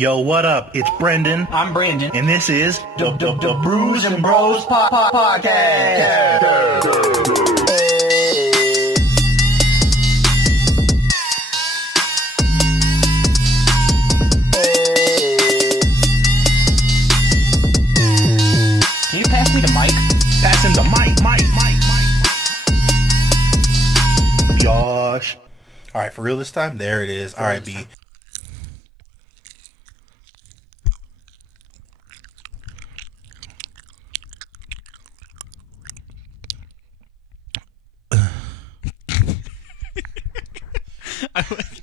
Yo, what up? It's Brendan. I'm Brandon. And this is the Brews and Bros podcast. Can you pass me the mic? Pass him the mic. Josh. All right, for real this time? There it is. All right, B.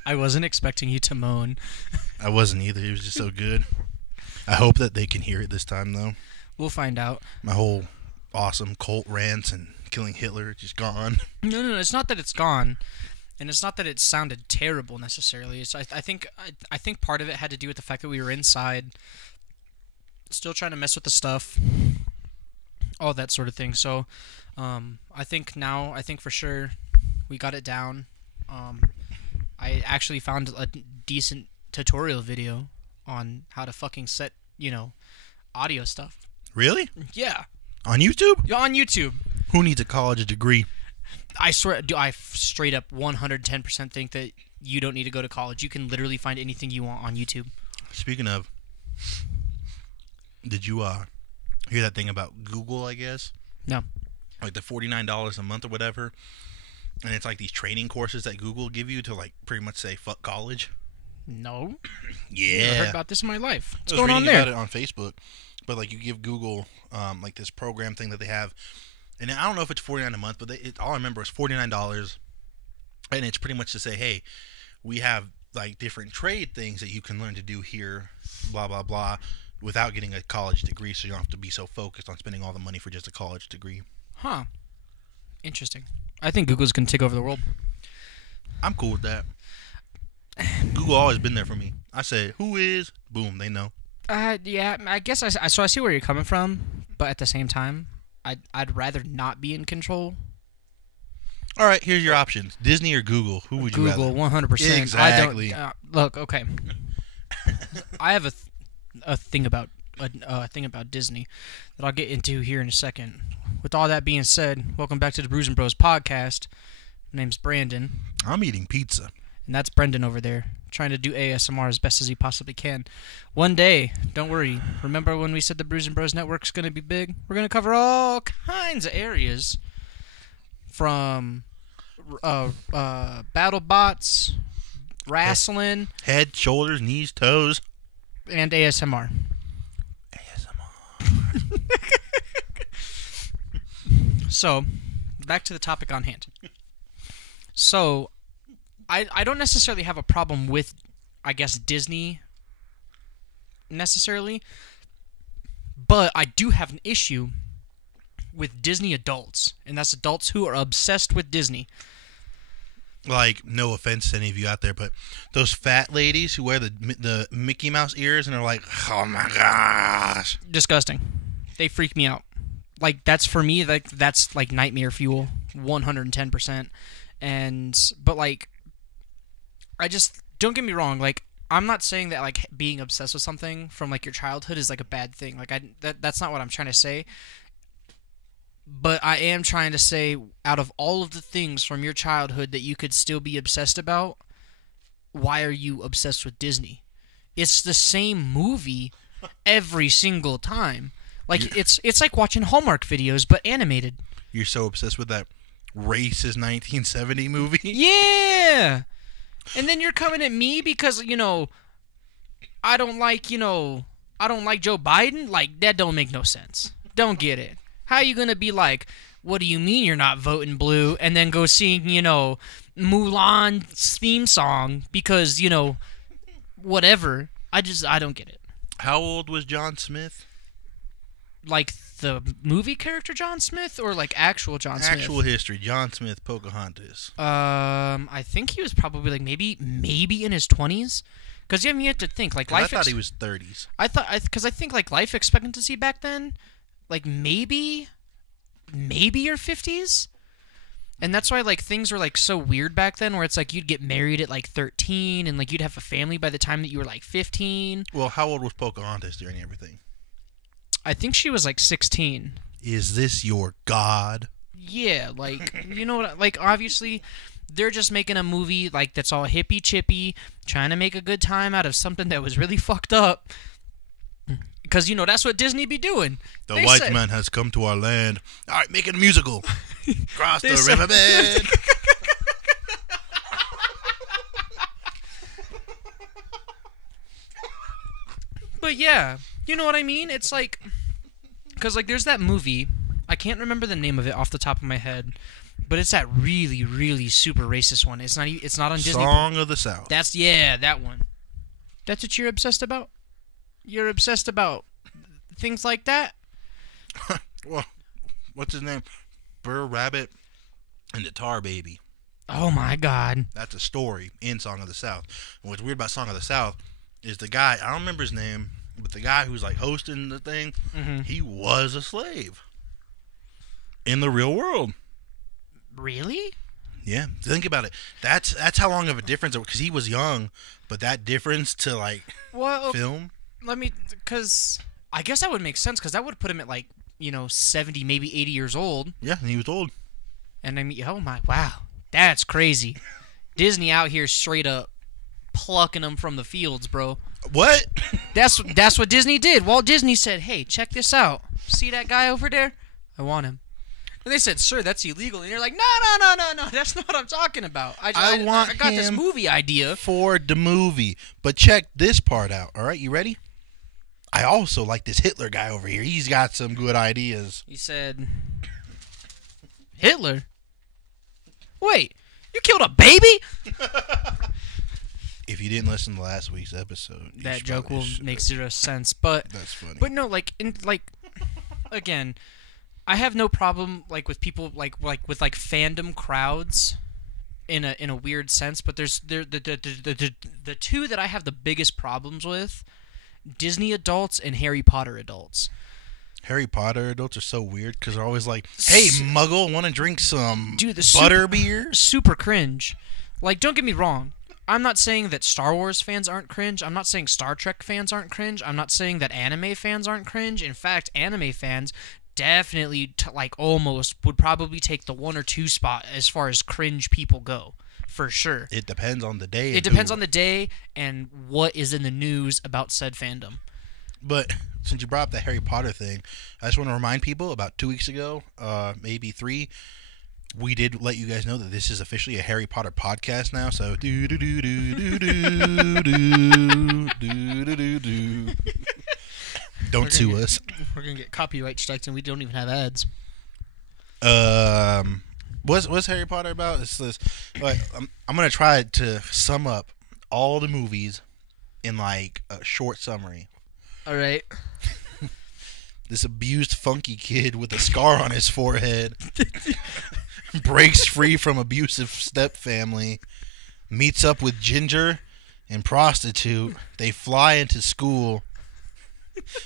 I wasn't expecting you to moan. I wasn't either. It was just so good. I hope that they can hear it this time, though. We'll find out. My whole awesome cult rants and killing Hitler just gone. No. It's not that it's gone, and it's not that it sounded terrible necessarily. I think part of it had to do with the fact that we were inside, still trying to mess with the stuff, all that sort of thing. So, I think for sure we got it down. I actually found a decent tutorial video on how to fucking set, audio stuff. Really? Yeah. On YouTube? Yeah, on YouTube. Who needs a college degree? I swear, I straight up 110% think that you don't need to go to college. You can literally find anything you want on YouTube. Speaking of, did you hear that thing about Google, I guess? No. Like the $49 a month or whatever. And it's like these training courses that Google give you to like pretty much say fuck college. No. Yeah. Never heard about this in my life. What's going on there? I was reading about it on Facebook, but like you give Google like this program thing that they have, and I don't know if it's $49 a month, but all I remember is $49, and it's pretty much to say, hey, we have like different trade things that you can learn to do here, blah blah blah, without getting a college degree, so you don't have to be so focused on spending all the money for just a college degree. Huh. Interesting. I think Google's going to take over the world. I'm cool with that. Google always been there for me. I say, who is? Boom, they know. Yeah, I guess I see where you're coming from, but at the same time, I'd rather not be in control. All right, here's your options: Disney or Google. Who would you rather? Google, 100%. Exactly. Look, okay. I have a thing about Disney that I'll get into here in a second. With all that being said, welcome back to the Brews and Bros podcast. My name's Brandon. I'm eating pizza. And that's Brendan over there, trying to do ASMR as best as he possibly can. One day, don't worry, remember when we said the Brews and Bros network's going to be big? We're going to cover all kinds of areas, from battle bots, wrestling, head, shoulders, knees, toes, and ASMR. So, back to the topic on hand. So, I don't necessarily have a problem with, I guess, Disney necessarily, but I do have an issue with Disney adults, and that's adults who are obsessed with Disney. Like, no offense to any of you out there, but those fat ladies who wear the Mickey Mouse ears and are like, oh my gosh. Disgusting. They freak me out. Like, that's for me, like, that's like nightmare fuel, 110%. But like, I just, don't get me wrong, like, I'm not saying that like being obsessed with something from like your childhood is like a bad thing. Like, that's not what I'm trying to say. But I am trying to say, out of all of the things from your childhood that you could still be obsessed about, why are you obsessed with Disney? It's the same movie every single time. Like, it's like watching Hallmark videos, but animated. You're so obsessed with that racist 1970 movie? Yeah! And then you're coming at me because, I don't like Joe Biden? Like, that don't make no sense. Don't get it. How are you going to be like, what do you mean you're not voting blue? And then go sing, Mulan's theme song because, whatever. I don't get it. How old was John Smith? Like the movie character John Smith or like actual John Smith? Actual history. John Smith, Pocahontas. I think he was probably like maybe in his 20s. Because you have to think like life. I thought he was 30s. Because I think like life expectancy back then, like maybe your 50s. And that's why, like, things were, like, so weird back then, where it's like you'd get married at, like, 13, and, like, you'd have a family by the time that you were, like, 15. Well, how old was Pocahontas during everything? I think she was, like, 16. Is this your god? Yeah, like, you know what, like, obviously, they're just making a movie, like, that's all hippy-chippy, trying to make a good time out of something that was really fucked up. Because, you know, that's what Disney be doing. The white man has come to our land. All right, make it a musical. Cross the riverbed. But yeah, you know what I mean? It's like, because, like, there's that movie. I can't remember the name of it off the top of my head, but it's that really, really super racist one. It's not on Disney. Song of the South. That one. That's what you're obsessed about? You're obsessed about things like that? Well, what's his name? Burr Rabbit and the Tar Baby. Oh my God. That's a story in Song of the South. And what's weird about Song of the South is the guy, I don't remember his name, but the guy who's like hosting the thing, he was a slave in the real world. Really? Yeah, think about it. That's how long of a difference, because he was young, but that difference to, like, film. Because I guess that would make sense, because that would put him at, like, 70, maybe 80 years old. Yeah, and he was old. And I mean, wow, that's crazy. Disney out here straight up plucking them from the fields, bro. What? That's what Disney did. Walt Disney said, hey, check this out. See that guy over there? I want him. And they said, sir, that's illegal. And you're like, no, that's not what I'm talking about. I got this movie idea. For the movie. But check this part out, all right? You ready? I also like this Hitler guy over here. He's got some good ideas. He said, Hitler? Wait, you killed a baby? If you didn't listen to last week's episode, that joke will make zero sense. But that's funny. But no, again, I have no problem with people with fandom crowds in a weird sense. But there's the two that I have the biggest problems with: Disney adults and Harry Potter adults. Harry Potter adults are so weird because they're always like, "Hey, Muggle, want to drink some butter beer?" Super cringe. Like, don't get me wrong. I'm not saying that Star Wars fans aren't cringe. I'm not saying Star Trek fans aren't cringe. I'm not saying that anime fans aren't cringe. In fact, anime fans definitely, almost would probably take the 1 or 2 spot as far as cringe people go, for sure. It depends on the day. It depends on the day and what is in the news about said fandom. But since you brought up the Harry Potter thing, I just want to remind people, about 2 weeks ago, maybe 3, we did let you guys know that this is officially a Harry Potter podcast now. So don't sue us. We're gonna get copyright strikes, and we don't even have ads. What's Harry Potter about? It's this. I'm gonna try to sum up all the movies in a short summary. All right. This abused funky kid with a scar on his forehead breaks free from abusive step family, meets up with Ginger and prostitute. They fly into school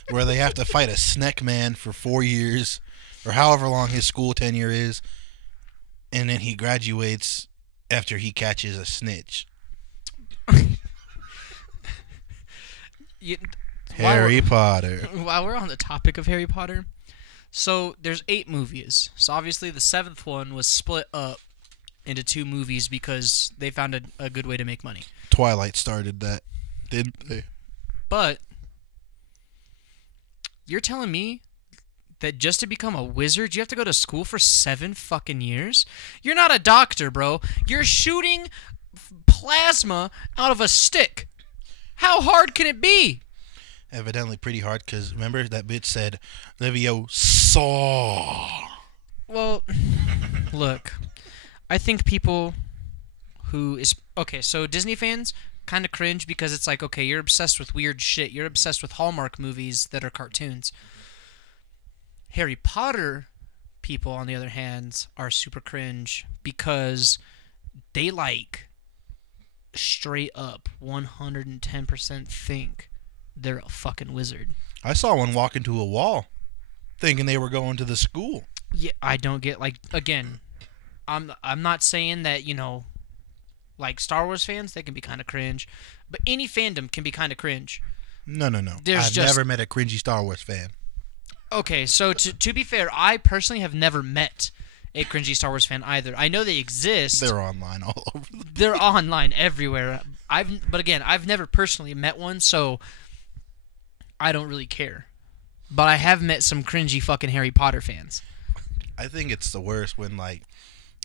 where they have to fight a snack man for 4 years, or however long his school tenure is, and then he graduates after he catches a snitch. Harry Potter. While we're on the topic of Harry Potter, so there's 8 movies. So obviously the 7th one was split up into 2 movies because they found a good way to make money. Twilight started that, didn't they? But you're telling me that just to become a wizard, you have to go to school for 7 fucking years? You're not a doctor, bro. You're shooting plasma out of a stick. How hard can it be? Evidently pretty hard, because remember that bitch said Leviosa. Well, look, I think people so Disney fans kind of cringe because it's like, okay, you're obsessed with weird shit. You're obsessed with Hallmark movies that are cartoons. Harry Potter people, on the other hand, are super cringe because they straight up 110% think they're a fucking wizard. I saw one walk into a wall thinking they were going to the school. Yeah, I don't get, again, I'm not saying that, like Star Wars fans, they can be kind of cringe, but any fandom can be kind of cringe. No. I've never met a cringy Star Wars fan. Okay, so to be fair, I personally have never met a cringy Star Wars fan either. I know they exist. They're online all over. They're online everywhere. But again, I've never personally met one, so I don't really care. But I have met some cringy fucking Harry Potter fans. I think it's the worst when, like,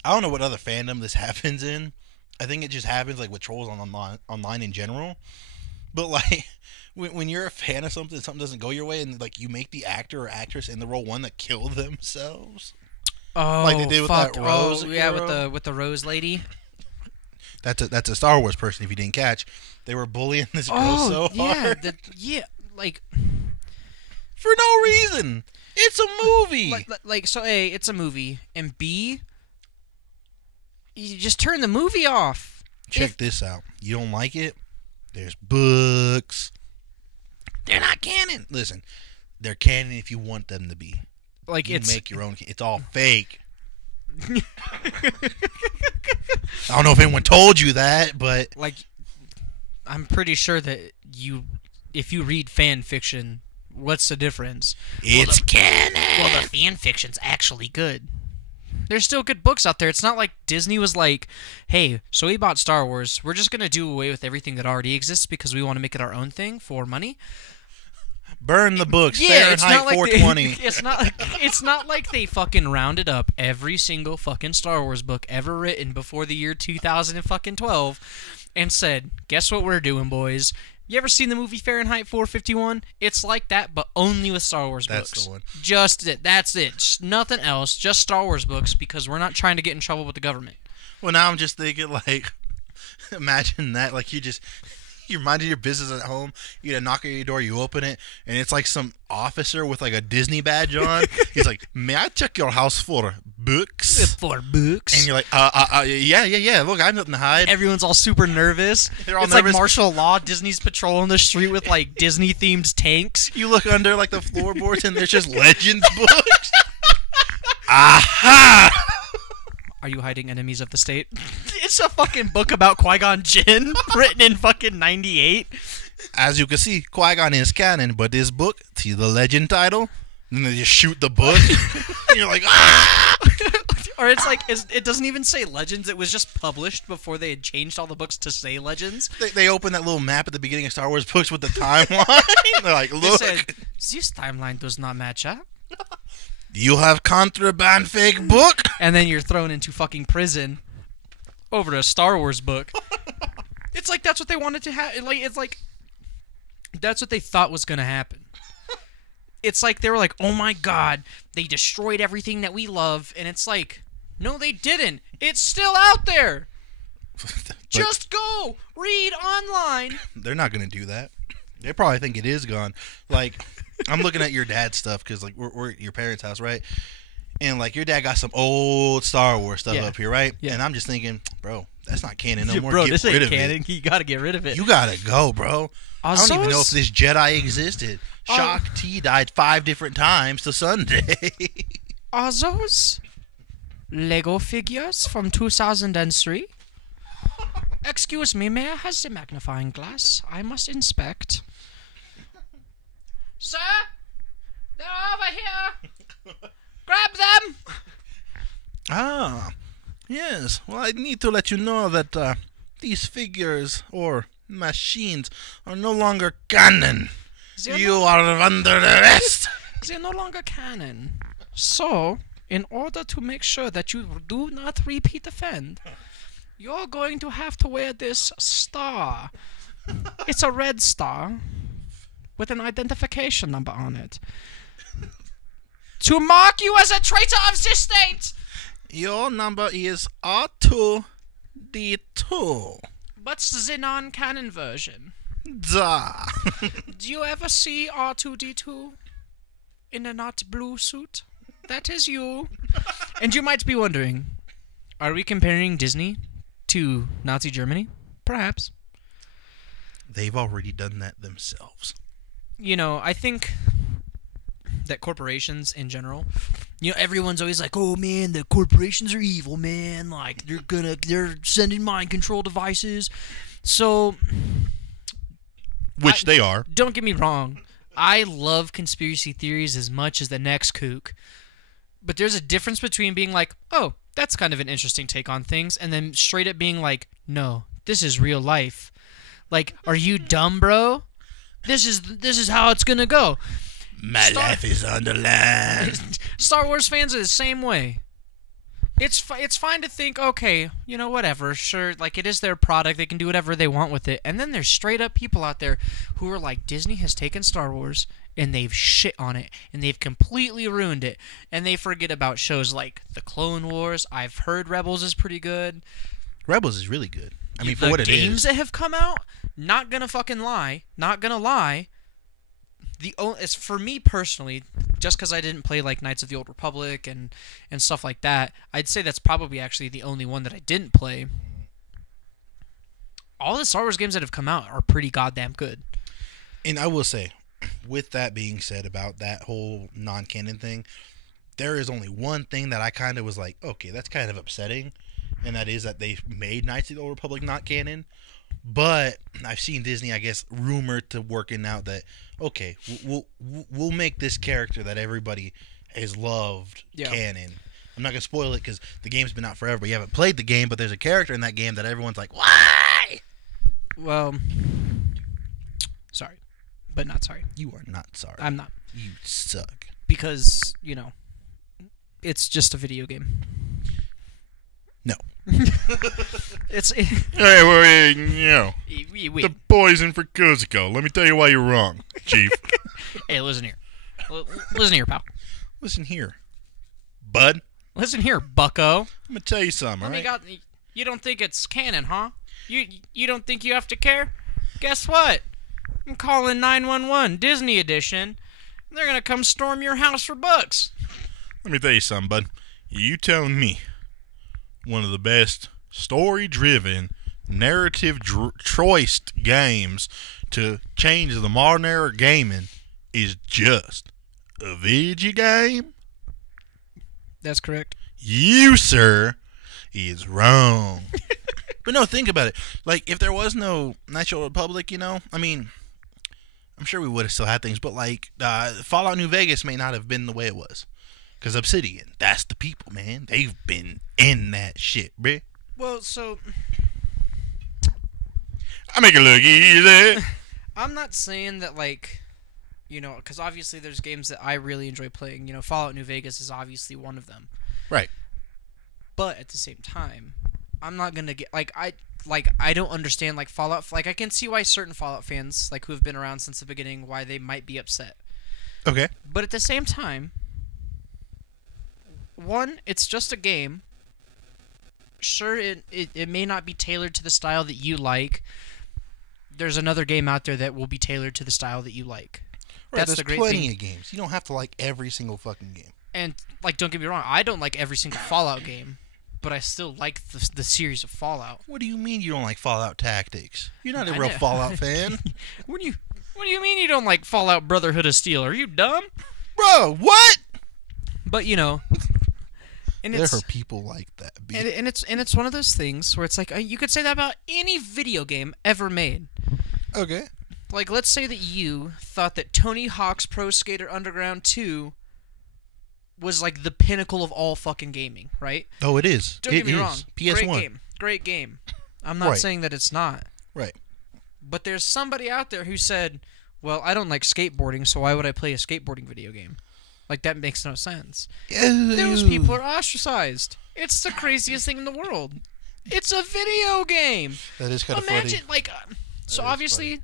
I don't know what other fandom this happens in. I think it just happens, like, with trolls online in general. But, like, when you're a fan of something doesn't go your way, and, like, you make the actor or actress in the role one that kill themselves. Oh, like they did with fuck. that Rose. Yeah, with the Rose lady. That's a Star Wars person. If you didn't catch, they were bullying this girl so hard. Like for no reason. It's a movie. So A, it's a movie, and B, you just turn the movie off. Check this out. You don't like it? There's books. They're not canon. Listen, they're canon if you want them to be. Like you make your own. It's all fake. I don't know if anyone told you that, but like, I'm pretty sure that if you read fan fiction, what's the difference? It's canon. Well, the fan fiction's actually good. There's still good books out there. It's not like Disney was like, hey, so we bought Star Wars. We're just going to do away with everything that already exists because we want to make it our own thing for money. Burn the books. Yeah, Fahrenheit 420. It's not like they fucking rounded up every single fucking Star Wars book ever written before the year 2012 and said, guess what we're doing, boys? You ever seen the movie Fahrenheit 451? It's like that, but only with Star Wars books. That's the one. Just it. That's it. Just nothing else. Just Star Wars books because we're not trying to get in trouble with the government. Well, now I'm just thinking, like, imagine that. Like, you're minding your business at home. You get a knock at your door. You open it, and it's like some officer with like a Disney badge on. He's like, "May I check your house for books?" For books. And you're like, yeah. Look, I have nothing to hide. Everyone's all super nervous. They're all it's nervous. Like martial law. Disney's patrolling the street with like Disney-themed tanks. You look under like the floorboards, and there's just Legends books. Aha! Are you hiding enemies of the state? It's a fucking book about Qui-Gon Jinn, written in fucking 98. As you can see, Qui-Gon is canon, but this book, see the legend title? And they just shoot the book. And you're like, ah! Or it's like, it doesn't even say Legends. It was just published before they had changed all the books to say Legends. They open that little map at the beginning of Star Wars books with the timeline. They're like, look. They said, this timeline does not match up. You have contraband fake book? And then you're thrown into fucking prison over a Star Wars book. It's like that's what they wanted to have. It's like that's what they thought was going to happen. It's like they were like, oh my god, they destroyed everything that we love. And it's like, no, they didn't. It's still out there. Just go read online. They're not going to do that. They probably think it is gone. Like, I'm looking at your dad's stuff because, like, we're at your parents' house, right? And, like, your dad got some old Star Wars stuff up here, right? Yeah. And I'm just thinking, bro, that's not canon no more. Bro, Get this rid ain't of canon. it. You gotta get rid of it. You gotta go, bro. I don't even know if this Jedi existed. Shakti died 5 different times to Sunday. Are those Lego figures from 2003? Excuse me, may I have the magnifying glass? I must inspect. Sir? They're over here! Grab them! Ah, yes. Well, I need to let you know that these figures or machines are no longer canon. You are under arrest. They're no longer canon. So, in order to make sure that you do not repeat offend, you're going to have to wear this star. It's a red star with an identification number on it. To mark you as a traitor of the state! Your number is R2D2. But the non-canon version. Duh. Do you ever see R2D2 in a not blue suit? That is you. And you might be wondering, are we comparing Disney to Nazi Germany? Perhaps. They've already done that themselves. You know, I think that corporations in general, everyone's always like, oh man, the corporations are evil, man. Like they're sending mind control devices. So, Which they are. Don't get me wrong. I love conspiracy theories as much as the next kook. But there's a difference between being like, oh, that's kind of an interesting take on things, and then straight up being like, no, this is real life. Like, are you dumb, bro? This is how it's gonna go. My life is on the line. Star Wars fans are the same way. It's fine to think, okay, whatever, sure, like it is their product, they can do whatever they want with it. And then there's straight up people out there who are like, Disney has taken Star Wars and they've shit on it and they've completely ruined it. And they forget about shows like The Clone Wars. I've heard Rebels is pretty good. Rebels is really good. I mean, for what it is. The games that have come out, not gonna lie. It's for me personally, just because I didn't play like Knights of the Old Republic and stuff like that, I'd say that's probably actually the only one that I didn't play. All the Star Wars games that have come out are pretty goddamn good. And I will say, with that being said about that whole non-canon thing, there is only one thing that I kind of was like, okay, that's kind of upsetting, and that is that they made Knights of the Old Republic not canon. But I've seen Disney, I guess, rumored to working out that, okay, we'll make this character that everybody has loved canon. I'm not going to spoil it because the game's been out forever. But you haven't played the game, but there's a character in that game that everyone's like, why? Well, sorry, but not sorry. You are not sorry. I'm not. You suck. Because, it's just a video game. No. Hey, the poison for Kuzuko. Let me tell you why you're wrong, Chief. Hey, listen here. Listen here, pal. Listen here, bud. Listen here, bucko. I'm gonna tell you something, all right? You don't think it's canon, huh? You don't think you have to care? Guess what? I'm calling 911 Disney Edition. They're gonna come storm your house for bucks. Let me tell you something, bud. You telling me one of the best story-driven, narrative-choiced games to change the modern era gaming is just a video game? That's correct. You, sir, is wrong. But no, think about it. Like, if there was no Knights of the Old Republic, I mean, I'm sure we would have still had things, but like, Fallout New Vegas may not have been the way it was. Because Obsidian, that's the people, man. They've been in that shit, bruh. Well, so I make it look easy. I'm not saying that, like, because obviously there's games that I really enjoy playing. Fallout New Vegas is obviously one of them. Right. But at the same time, I'm not gonna get I don't understand like Fallout. Like I can see why certain Fallout fans, like who have been around since the beginning, why they might be upset. Okay. But at the same time, one, it's just a game. Sure, it may not be tailored to the style that you like. There's another game out there that will be tailored to the style that you like. Right, That's there's the great plenty thing. of games. You don't have to like every single fucking game. And, like, don't get me wrong, I don't like every single Fallout game, but I still like the series of Fallout. What do you mean you don't like Fallout Tactics? You're not a I real know. Fallout fan. What do you mean you don't like Fallout Brotherhood of Steel? Are you dumb? Bro, what? But, and There it's are people like that. and it's one of those things where it's like you could say that about any video game ever made. Okay. Like, let's say that you thought that Tony Hawk's Pro Skater Underground 2 was like the pinnacle of all fucking gaming, right? Oh, it is. Don't get me wrong. PS1. Great game. I'm not Right. saying that it's not. Right. But there's somebody out there who said, well, I don't like skateboarding, so why would I play a skateboarding video game? Like, that makes no sense. Those people are ostracized. It's the craziest thing in the world. It's a video game. That is kind of Imagine, funny. like, so is obviously,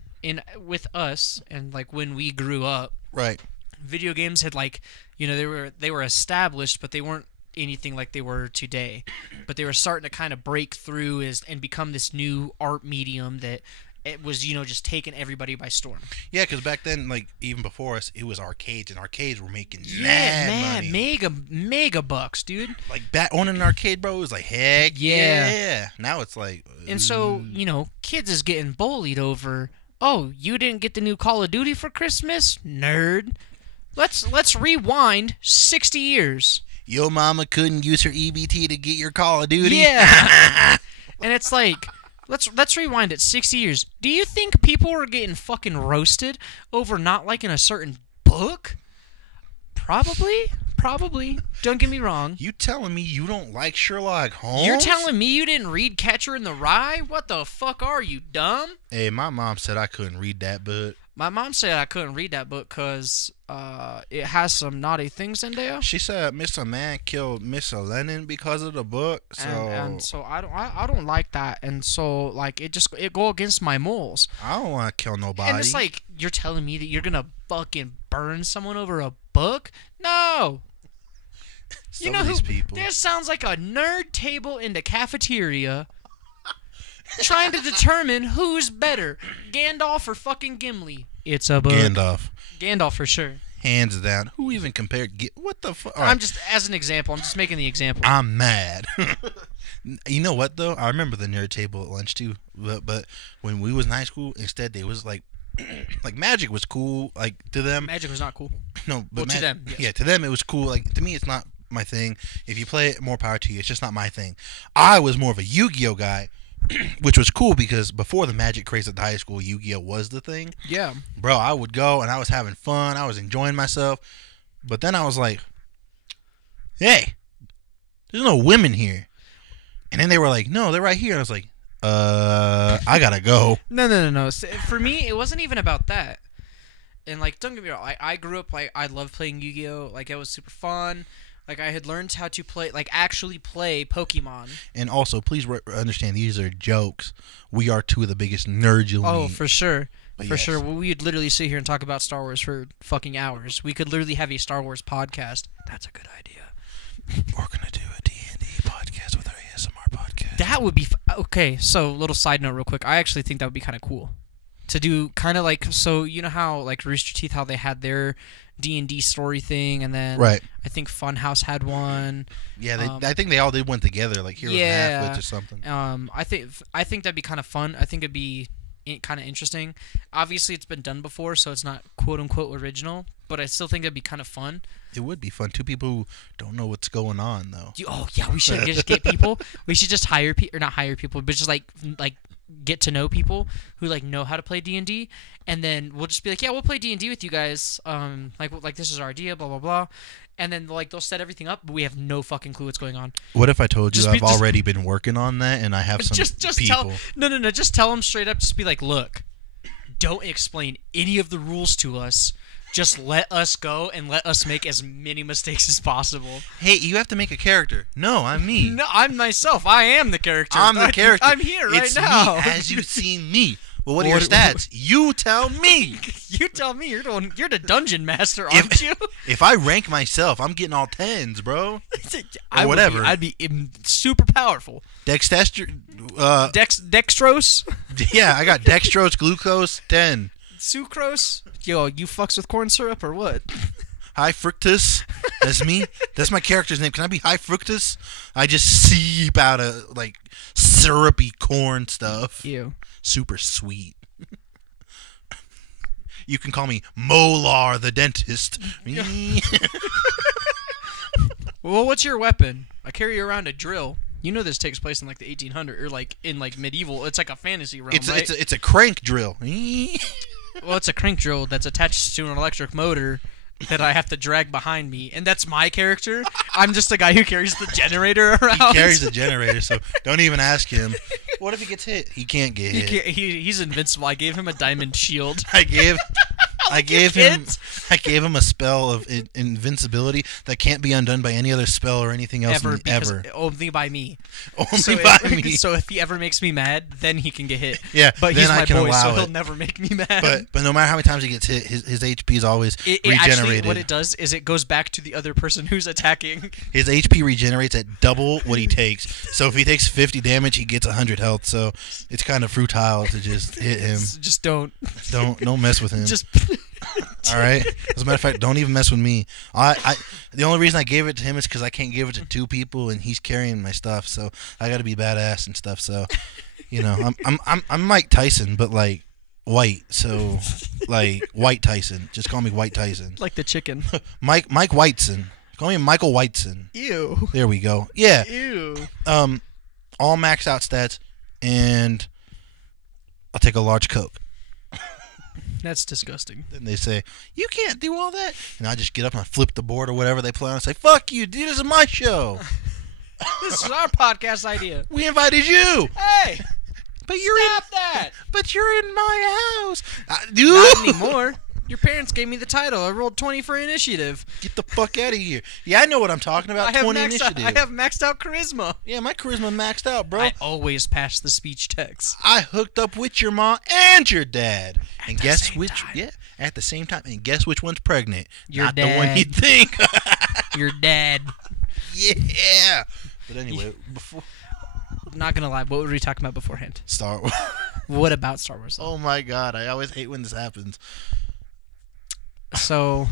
with us, and, like, when we grew up, Right. video games had, like, they were established, but they weren't anything like they were today. But they were starting to kind of break through and become this new art medium that it was, just taking everybody by storm. Yeah, because back then, like, even before us, it was arcades, and arcades were making Yeah, money. mega bucks, dude. Like, owning an arcade, bro, was like, heck yeah. Now it's like... And so, kids is getting bullied over, oh, you didn't get the new Call of Duty for Christmas? Nerd. Let's rewind 60 years. Your mama couldn't use her EBT to get your Call of Duty. Yeah. And it's like, let's rewind it 60 years. Do you think people were getting fucking roasted over not liking a certain book? Probably. Don't get me wrong. You telling me you don't like Sherlock Holmes? You're telling me you didn't read Catcher in the Rye? What the fuck are you, dumb? Hey, my mom said I couldn't read that book. My mom said I couldn't read that book because it has some naughty things in there. She said Mr. Man killed Mr. Lennon because of the book. So And so I don't like that. And so like it go against my morals. I don't want to kill nobody. And it's like you're telling me that you're gonna fucking burn someone over a book? No. Some You know of these who? people. This sounds like a nerd table in the cafeteria trying to determine who's better, Gandalf or fucking Gimli. It's a book. Gandalf for sure. Hands down. Who even compared? What the fuck? I'm just as an example. I'm just making the example. I'm mad. You know what though? I remember the nerd table at lunch too. But when we was in high school, instead they was like, like magic was cool. Like to them, Magic was not cool. no, but Well, to them, yes. yeah, to them it was cool. Like to me, it's not my thing. If you play it, more power to you. It's just not my thing. I was more of a Yu-Gi-Oh guy, which was cool because before the magic craze at the high school, Yu-Gi-Oh was the thing. Yeah. Bro, I would go and I was having fun. I was enjoying myself. But then I was like, hey, there's no women here. And then they were like, no, they're right here. And I was like, I gotta go. No. For me, it wasn't even about that. And like, don't get me wrong. I grew up like I loved playing Yu-Gi-Oh. Like it was super fun. Like I had learned how to play, like actually play Pokemon. And also, please understand, these are jokes. We are two of the biggest nerds you'll Oh, meet. for sure. But For yes. sure. Well, we'd literally sit here and talk about Star Wars for fucking hours. We could literally have a Star Wars podcast. That's a good idea. We're gonna do a D&D podcast with our ASMR podcast. That would be okay. So, little side note, real quick. I actually think that would be kind of cool to do. Kind of like, so you know how like Rooster Teeth, how they had their D&D story thing, and then Right. I think Funhouse had one. Yeah, I think they all did one together, like Heroes Yeah. and Halfwits or something. I think that'd be kind of fun. I think it'd be kind of interesting. Obviously, it's been done before, so it's not quote unquote original. But I still think it'd be kind of fun. It would be fun. Two people who don't know what's going on, though. Oh yeah, we should just get people. We should just hire people, or not hire people, but just like get to know people who like know how to play D&D, and then we'll just be like, yeah, we'll play D&D with you guys. Like this is our idea, blah blah blah, and then like they'll set everything up, but we have no fucking clue what's going on. What if I told you Just I've already been working on that and I have some Just people? no. Just tell them straight up. Just be like, look, don't explain any of the rules to us. Just let us go and let us make as many mistakes as possible. Hey, you have to make a character. No, I'm me. No, I'm myself. I am the character. I'm the character. I'm here right it's now. me as you see me. Well, what are your stats? You tell me. You tell me. You're the dungeon master, aren't you? If I rank myself, I'm getting all 10s, bro. I would whatever. I'd be super powerful. Dextester. Dextrose, Yeah, I got dextrose, glucose, 10. sucrose. Yo, you fucks with corn syrup or what? High fructus. That's me. That's my character's name. Can I be high fructus? I just seep out of like syrupy corn stuff. Ew. Super sweet. You can call me Molar the dentist. Well, what's your weapon? I carry around a drill. You know this takes place in like the 1800s or like in like medieval. It's like a fantasy realm, right? It's a crank drill. Well, it's a crank drill that's attached to an electric motor that I have to drag behind me, and that's my character. I'm just a guy who carries the generator around. He carries the generator, so don't even ask him. What if he gets hit? He can't get hit. He's invincible. I gave him a diamond shield. I gave him kids. I gave him a spell of invincibility that can't be undone by any other spell or anything else ever. Only by me. Only by me. So if he ever makes me mad, then he can get hit. Yeah, but then he's I my can boy, allow so it. he'll never make me mad. But no matter how many times he gets hit, his HP is always regenerated. Actually, what it does is it goes back to the other person who's attacking. His HP regenerates at double what he takes. So if he takes 50 damage, he gets 100 health. So it's kind of futile to just hit him. Just don't mess with him. just. All right. As a matter of fact, don't even mess with me. The only reason I gave it to him is because I can't give it to two people, and he's carrying my stuff. So I got to be badass and stuff. So, you know, I'm Mike Tyson, but like white, so like White Tyson. Just call me White Tyson. Like the chicken. Mike Whiteson. Call me Michael Whiteson. Ew. There we go. Yeah. Ew. All maxed out stats, and I'll take a large Coke. That's disgusting. Then they say, you can't do all that. And I just get up and I flip the board or whatever they play on and say, fuck you, dude, this is my show. This is our podcast idea. We invited you. Hey! But you're Stop that! But you're in my house. Dude. Not anymore. Your parents gave me the title. I rolled 20 for initiative. Get the fuck out of here. Yeah, I know what I'm talking about. 20 initiative. I have maxed out charisma. Yeah, my charisma maxed out, bro. I always pass the speech text. I hooked up with your mom and your dad. And the guess same which? time. Yeah, at the same time. And guess which one's pregnant? Your Not dad. the one you think. Your dad. Yeah. But anyway, before Not gonna lie. What were we talking about beforehand? Star Wars. What about Star Wars? Oh my God, I always hate when this happens. So.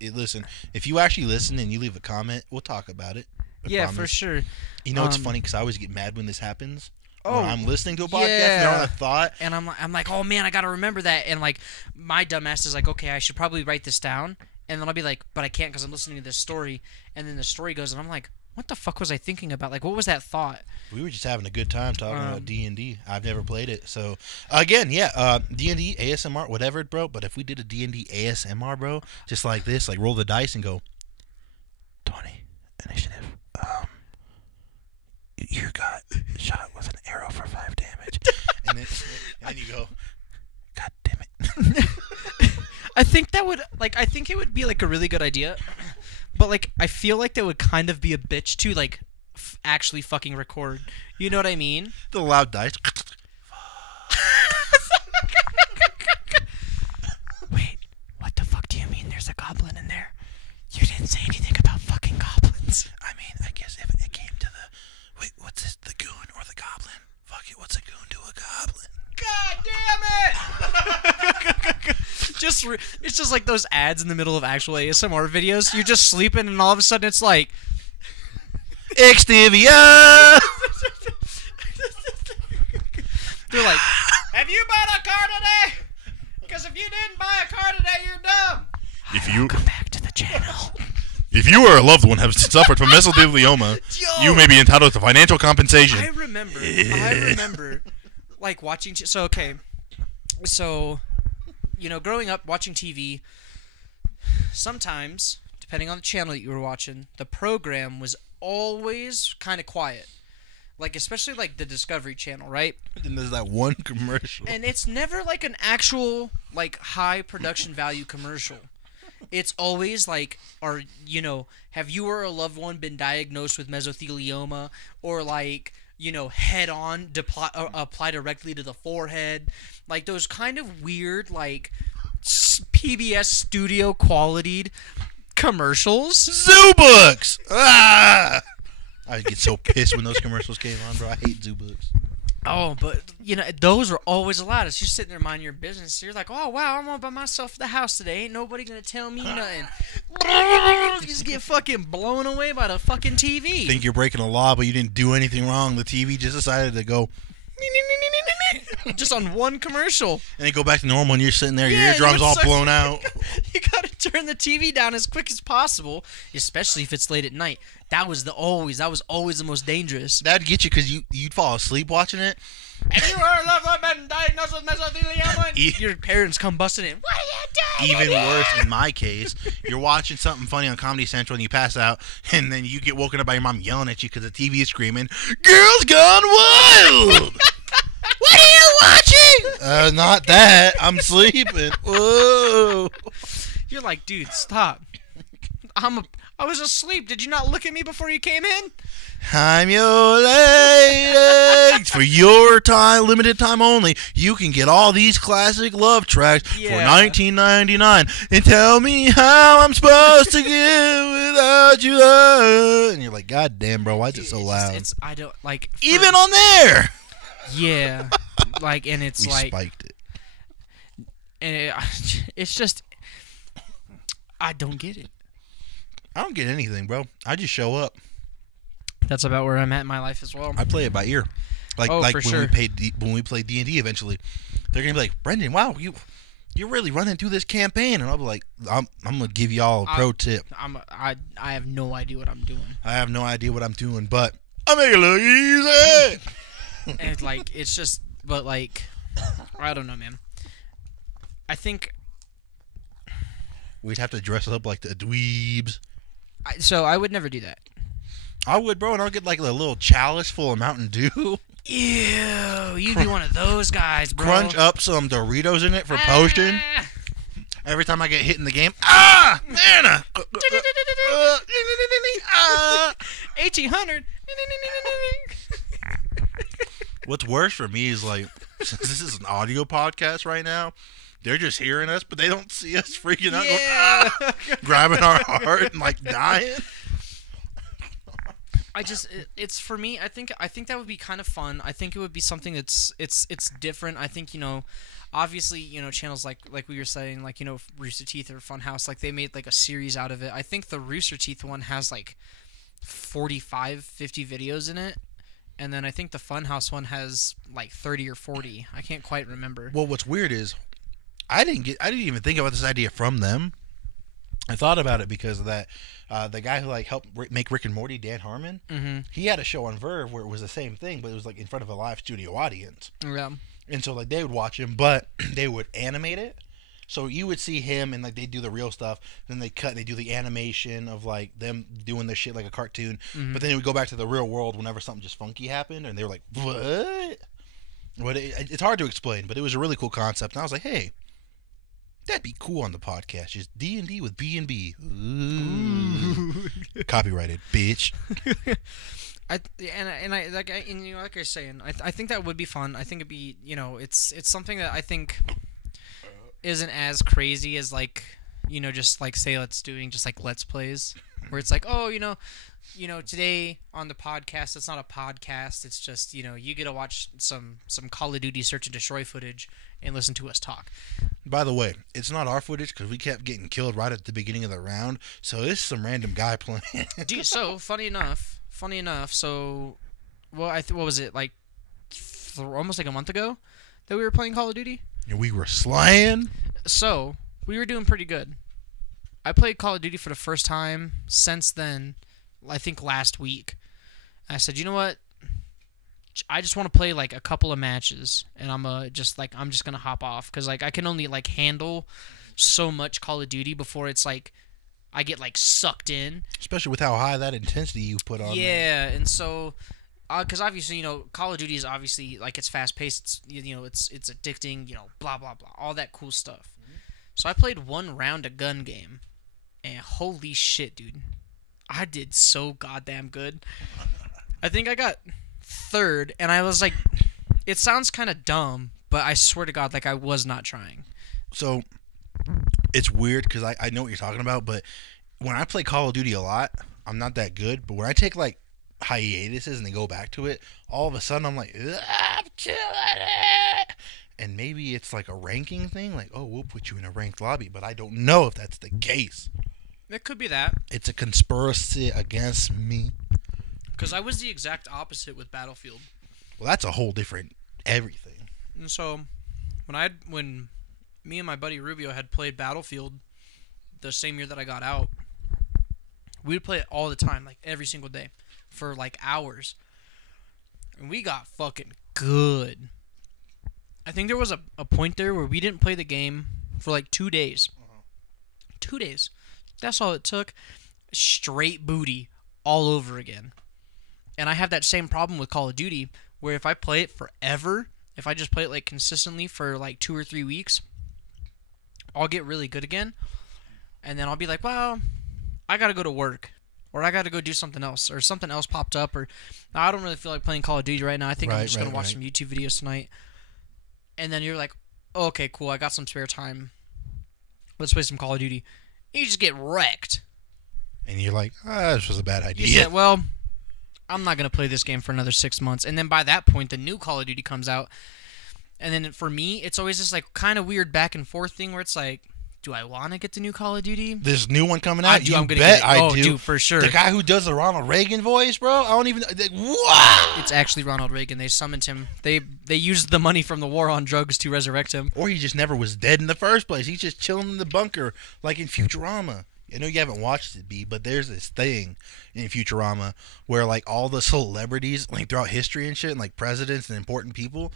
Listen, if you actually listen and you leave a comment, we'll talk about it. I Yeah, promise. for sure. You know, it's funny because I always get mad when this happens. Oh, when I'm listening to a podcast yeah. and I thought. And I'm like, oh man, I gotta remember that. And like, my dumbass is like, okay, I should probably write this down. And then I'll be like, but I can't because I'm listening to this story. And then the story goes, and I'm like, what the fuck was I thinking about? Like, what was that thought? We were just having a good time talking about D&D. I've never played it. So, again, yeah, D&D, ASMR, whatever, bro. But if we did a D&D ASMR, bro, just like this, like roll the dice and go, 20, initiative. You got shot with an arrow for 5 damage. and then you go, God damn it. I think that would, like, I think it would be, like, a really good idea. But, like, I feel like that would kind of be a bitch to, like, actually fucking record. You know what I mean? The loud dice. Wait, what the fuck do you mean there's a goblin in there? You didn't say anything about fucking goblins. I mean, I guess if it came to the... Wait, what's this? The goon or the goblin? Fuck it, what's a goon to a goblin? God damn it! It's just like those ads in the middle of actual ASMR videos. You're just sleeping and all of a sudden it's like... Extivia! They're like, have you bought a car today? Because if you didn't buy a car today, you're dumb. Welcome back to the channel. If you or a loved one have suffered from mesothelioma, you may be entitled to financial compensation. I remember, like, watching... So, you know, growing up, watching TV, sometimes, depending on the channel that you were watching, the program was always kind of quiet. Like, especially, like, the Discovery Channel, right? And there's that one commercial. And it's never, like, an actual, like, high production value commercial. It's always, like, or, you know, have you or a loved one been diagnosed with mesothelioma? Or, like, you know, head-on, apply directly to the forehead. Like, those kind of weird, like, PBS studio-qualityed commercials. Zoo Books! Ah! I get so pissed when those commercials came on, bro. I hate Zoo Books. Oh, but, you know, those were always allowed. It's just sitting there minding your business. You're like, oh, wow, I'm all by myself at the house today. Ain't nobody gonna tell me nothing. You just get fucking blown away by the fucking TV. Think you're breaking a law, but you didn't do anything wrong. The TV just decided to go... Just on one commercial. And they go back to normal, and you're sitting there, your Yeah, eardrums you're all so- blown out. You gotta turn the TV down as quick as possible, especially if it's late at night. That was always the most dangerous. That'd get you because you'd fall asleep watching it. Have you heard of been diagnosed with mesothelioma? Your parents come busting in. What are you doing? Even worse, in my case, you're watching something funny on Comedy Central and you pass out, and then you get woken up by your mom yelling at you because the TV is screaming, "Girls Gone Wild!" What are you watching? Not that. I'm sleeping. Whoa. You're like, dude, stop. I was asleep. Did you not look at me before you came in? I'm your lady. For your time, limited time only, you can get all these classic love tracks for $19.99. And tell me how I'm supposed to give without you love. And you're like, God damn, bro, why is it so loud? I don't like Even on there. Yeah, like, and it's We like spiked it. and it's just I don't get it. I don't get anything, bro. I just show up. That's about where I'm at in my life as well. I play it by ear. Like Oh, like for when sure. when we play D&D eventually, they're gonna be like, Brendan, wow, you're really running through this campaign, and I'll be like, I'm gonna give y'all a pro tip. I have no idea what I'm doing. I have no idea what I'm doing, but I make it look easy. And it's like, it's just, but like, I don't know, man. I think, We'd have to dress up like the dweebs. so I would never do that. I would, bro, and I'll get like a little chalice full of Mountain Dew. Ew, you'd be one of those guys, bro. Crunch up some Doritos in it for potion. Ah! Every time I get hit in the game, ah, mana. 1800. What's worse for me is like, since this is an audio podcast right now, they're just hearing us, but they don't see us freaking out, going, Yeah. "Ah!" grabbing our heart and like dying. It's for me. I think that would be kind of fun. I think it would be something that's it's different. I think, obviously, channels like we were saying, like, Rooster Teeth or Funhouse, like they made like a series out of it. I think the Rooster Teeth one has like 45, 50 videos in it, and then I think the Funhouse one has like 30 or 40. I can't quite remember. Well, what's weird is I didn't even think about this idea from them. I thought about it because of that the guy who like helped make Rick and Morty, Dan Harmon. Mm-hmm. He had a show on Verve where it was the same thing, but it was like in front of a live studio audience. Yeah. And so like they would watch him, but they would animate it. So you would see him and like they do the real stuff, then they cut and they do the animation of like them doing their shit like a cartoon. Mm-hmm. But then it would go back to the real world whenever something just funky happened, and they were like, "What?" But it's hard to explain, but it was a really cool concept. And I was like, "Hey, that'd be cool on the podcast. Just D&D with B&B. Ooh. Copyrighted, bitch." Like I was saying, I think that would be fun. I think it'd be, it's something that I think isn't as crazy as like, just like say let's doing just like let's plays where it's like, oh, today on the podcast, it's not a podcast. It's just, you get to watch some Call of Duty Search and Destroy footage and listen to us talk. By the way, it's not our footage because we kept getting killed right at the beginning of the round. So this is some random guy playing. Dude, so funny enough. So, well, what was it, like almost like a month ago that we were playing Call of Duty? And we were slaying. So we were doing pretty good. I played Call of Duty for the first time since then. I think last week. I said, you know what? I just want to play like a couple of matches, and I'm just gonna hop off because like I can only like handle so much Call of Duty before it's like I get like sucked in. Especially with how high that intensity you put on. Yeah, and so because obviously Call of Duty is obviously like it's fast paced. It's addicting. Blah blah blah, all that cool stuff. Mm-hmm. So I played one round of gun game, and holy shit, dude, I did so goddamn good. I think I got third, and I was like, it sounds kind of dumb, but I swear to God, like I was not trying. So it's weird because I know what you're talking about, but when I play Call of Duty a lot, I'm not that good. But when I take like hiatuses and they go back to it, all of a sudden I'm like, I'm killing it. And maybe it's like a ranking thing, like, oh, we'll put you in a ranked lobby, but I don't know if that's the case. It could be that. It's a conspiracy against me. Because I was the exact opposite with Battlefield. Well, that's a whole different everything. And so when me and my buddy Rubio had played Battlefield the same year that I got out, we would play it all the time, like every single day, for like hours. And we got fucking good. I think there was a point there where we didn't play the game for like 2 days. 2 days. That's all it took. Straight booty all over again. And I have that same problem with Call of Duty, where if I play it forever, if I just play it like consistently for like 2 or 3 weeks, I'll get really good again. And then I'll be like, well, I gotta go to work, or I gotta go do something else, or something else popped up, or I don't really feel like playing Call of Duty right now. I think I'm just gonna watch some YouTube videos tonight. And then you're like, oh, okay, cool, I got some spare time. Let's play some Call of Duty. And you just get wrecked. And you're like, this was a bad idea. You said, well, I'm not going to play this game for another 6 months. And then by that point, the new Call of Duty comes out. And then for me, it's always this like kind of weird back and forth thing where it's like, do I want to get the new Call of Duty? This new one coming out. I do. I'm gonna bet get it. I Oh, do. dude, for sure. The guy who does the Ronald Reagan voice, bro. I don't even. Wow. It's actually Ronald Reagan. They summoned him. They used the money from the war on drugs to resurrect him. Or he just never was dead in the first place. He's just chilling in the bunker, like in Futurama. I know you haven't watched it, B, but there's this thing in Futurama where like all the celebrities, like throughout history and shit, and like presidents and important people,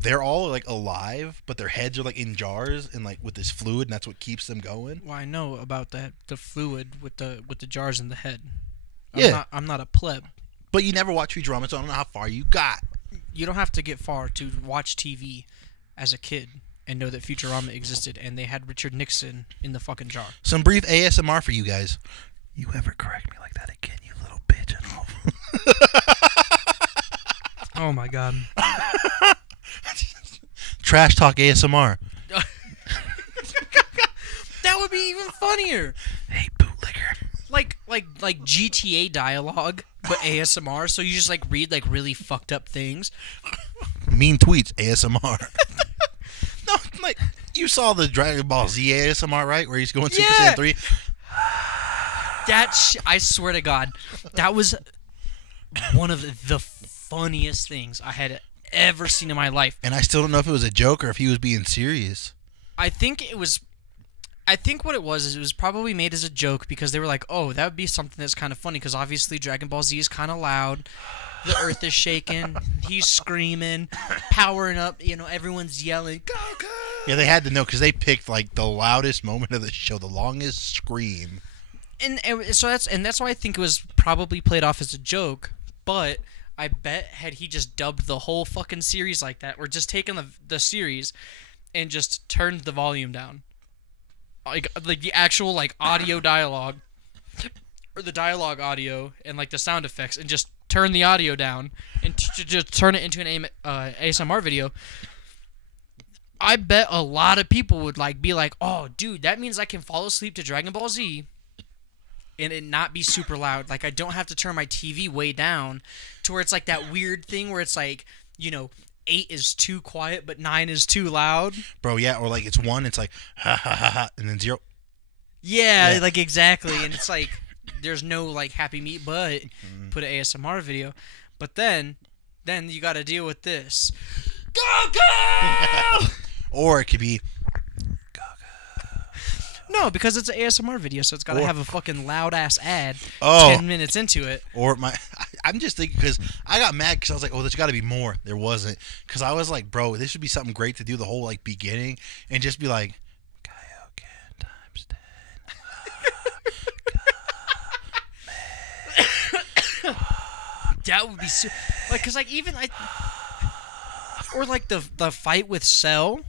they're all like alive, but their heads are like in jars and like with this fluid, and that's what keeps them going. Well, I know about that. The fluid with the jars in the head. Yeah. I'm not a pleb. But you never watch Futurama, so I don't know how far you got. You don't have to get far to watch TV as a kid and know that Futurama existed, and they had Richard Nixon in the fucking jar. Some brief ASMR for you guys. You ever correct me like that again, you little bitch? Oh my god. Trash talk ASMR. That would be even funnier. Hey, bootlicker. Like GTA dialogue, but ASMR. So you just like read like really fucked up things. Mean tweets ASMR. No, like you saw the Dragon Ball Z ASMR, right? Where he's going Super Yeah. Saiyan 3. I swear to God, that was one of the funniest things I had ever seen in my life. And I still don't know if it was a joke or if he was being serious. I think what it was is it was probably made as a joke because they were like, oh, that would be something that's kind of funny because obviously Dragon Ball Z is kind of loud. The earth is shaking. He's screaming, powering up. You know, everyone's yelling, Goku! Yeah, they had to know because they picked like the loudest moment of the show, the longest scream. And so that's why I think it was probably played off as a joke. But I bet had he just dubbed the whole fucking series like that, or just taken the series and just turned the volume down, like the actual like audio dialogue, or the dialogue audio and like the sound effects, and just turn the audio down and just turn it into an ASMR video. I bet a lot of people would like be like, "Oh, dude, that means I can fall asleep to Dragon Ball Z." And it not be super loud. Like, I don't have to turn my TV way down to where it's like that weird thing where it's like, you know, 8 is too quiet, but 9 is too loud. Bro, yeah, or like it's 1, it's like, ha ha ha ha, and then 0. Yeah, like exactly. And it's like, there's no like happy meat, but put an ASMR video. But then you got to deal with this. Goku! Or it could be, No, because it's an ASMR video, so it's got to have a fucking loud-ass ad 10 minutes into it. Or I'm just thinking because I got mad because I was like, oh, there's got to be more. There wasn't. Because I was like, bro, this should be something great to do the whole like beginning and just be like, Kaioken times 10. That would be like, cause like even or like the fight with Cell.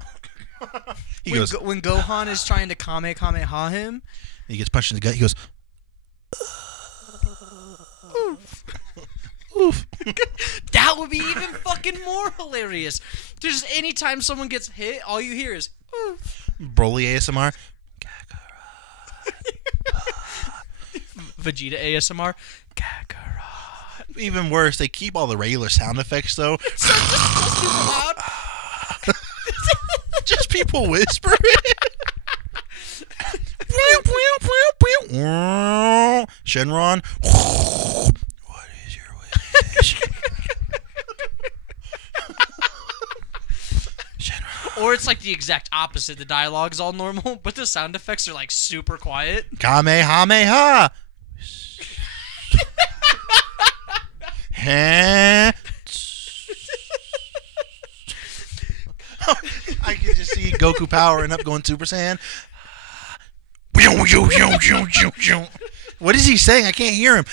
He goes, When Gohan is trying to Kamehameha him, he gets punched in the gut. He goes, oof. that would be even fucking more hilarious. There's anytime someone gets hit, all you hear is oof. Broly ASMR. Vegeta ASMR. Kakarot. Even worse, they keep all the regular sound effects though. So just super loud. Just people whispering. Shenron. What is your wish? Shenron. Or it's like the exact opposite. The dialogue's all normal, but the sound effects are like super quiet. Kamehameha. Huh? I can just see Goku powering up, going Super Saiyan. What is he saying? I can't hear him.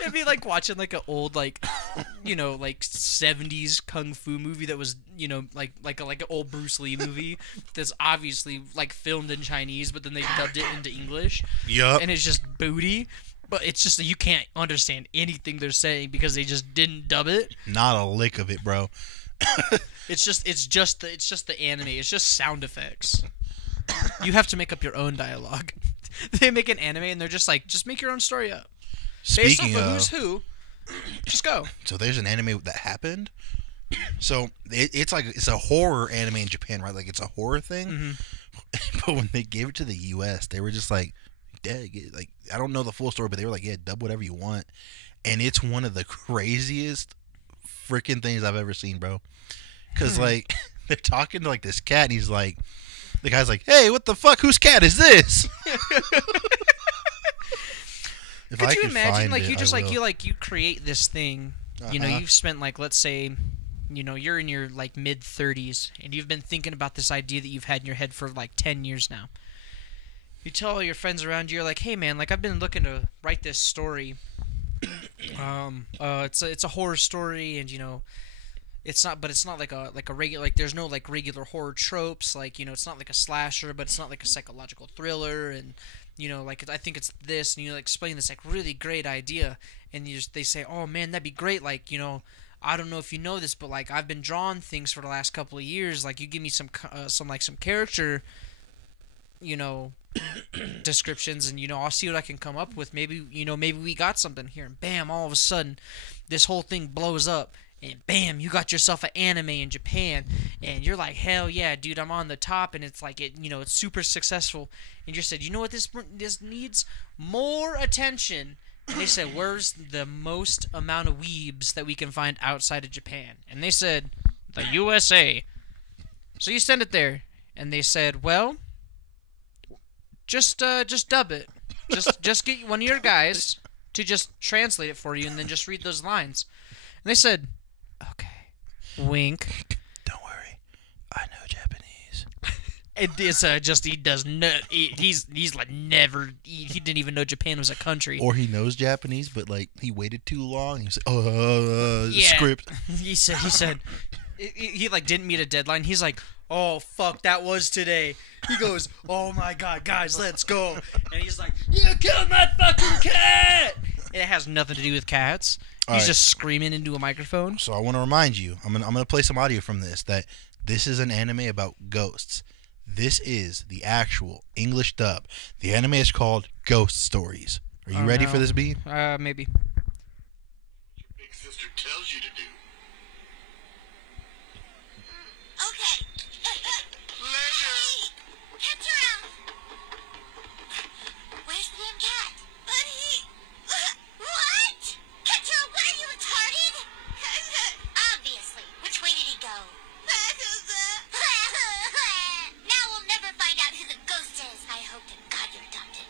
It'd be like watching like an old like, you know, like 70s kung fu movie that was, you know, like an old Bruce Lee movie that's obviously like filmed in Chinese, but then they dubbed it into English. Yup. And it's just booty. But it's just that you can't understand anything they're saying because they just didn't dub it. Not a lick of it, bro. It's just the anime. It's just sound effects. You have to make up your own dialogue. They make an anime and they're just like, just make your own story up. Based Speaking off of of, who's who, just go. so there's an anime that happened. So it's a horror anime in Japan, right? Like it's a horror thing. Mm-hmm. But when they gave it to the U.S., they were just like, "Yeah, like I don't know the full story, but they were like, yeah, dub whatever you want." And it's one of the craziest freaking things I've ever seen, bro. Because like they're talking to like this cat, and he's like, the guy's like, "Hey, what the fuck? Whose cat is this?" If Could I you could imagine, find like, it, you just I like will. you create this thing, you know, Uh-huh. you've spent like, let's say, you know, you're in your like mid 30s, and you've been thinking about this idea that you've had in your head for like 10 years now. You tell all your friends around you, you're like, hey man, like I've been looking to write this story. It's a horror story, and you know, it's not like a regular, like there's no like regular horror tropes, like, you know, it's not like a slasher, but it's not like a psychological thriller, and you know, like I think it's this, and you like explain this like really great idea, and they say, oh man, that'd be great, like, you know, I don't know if you know this, but like I've been drawing things for the last couple of years, like you give me some character, you know, descriptions, and you know, I'll see what I can come up with. Maybe, you know, maybe we got something here, and bam, all of a sudden this whole thing blows up, and bam, you got yourself an anime in Japan, and you're like, hell yeah, dude, I'm on the top, and it's like, it, you know, it's super successful, and you said, you know what, this needs more attention. And they said, where's the most amount of weebs that we can find outside of Japan? And they said, the USA. So you send it there, and they said, well, just dub it. Just get one of your guys to just translate it for you, and then just read those lines. And they said, okay. Wink. Don't worry, I know Japanese. It's just he does not. He's like never. He didn't even know Japan was a country. Or he knows Japanese, but like he waited too long. He was like, Yeah. script. He said he like didn't meet a deadline. He's like, oh fuck, that was today. He goes, oh my god, guys, let's go. And he's like, you killed my fucking cat. And it has nothing to do with cats. He's All right. just screaming into a microphone. So I want to remind you, I'm gonna play some audio from this. That this is an anime about ghosts. This is the actual English dub. The anime is called Ghost Stories. Are you ready for this, B? Maybe. Big sister tells you to do. Okay. Later. Catch around. Where's the damn cat? Buddy. What? Ketchup, what are you retarded? Obviously. Which way did he go? Now we'll never find out who the ghost is. I hope to God you're adopted.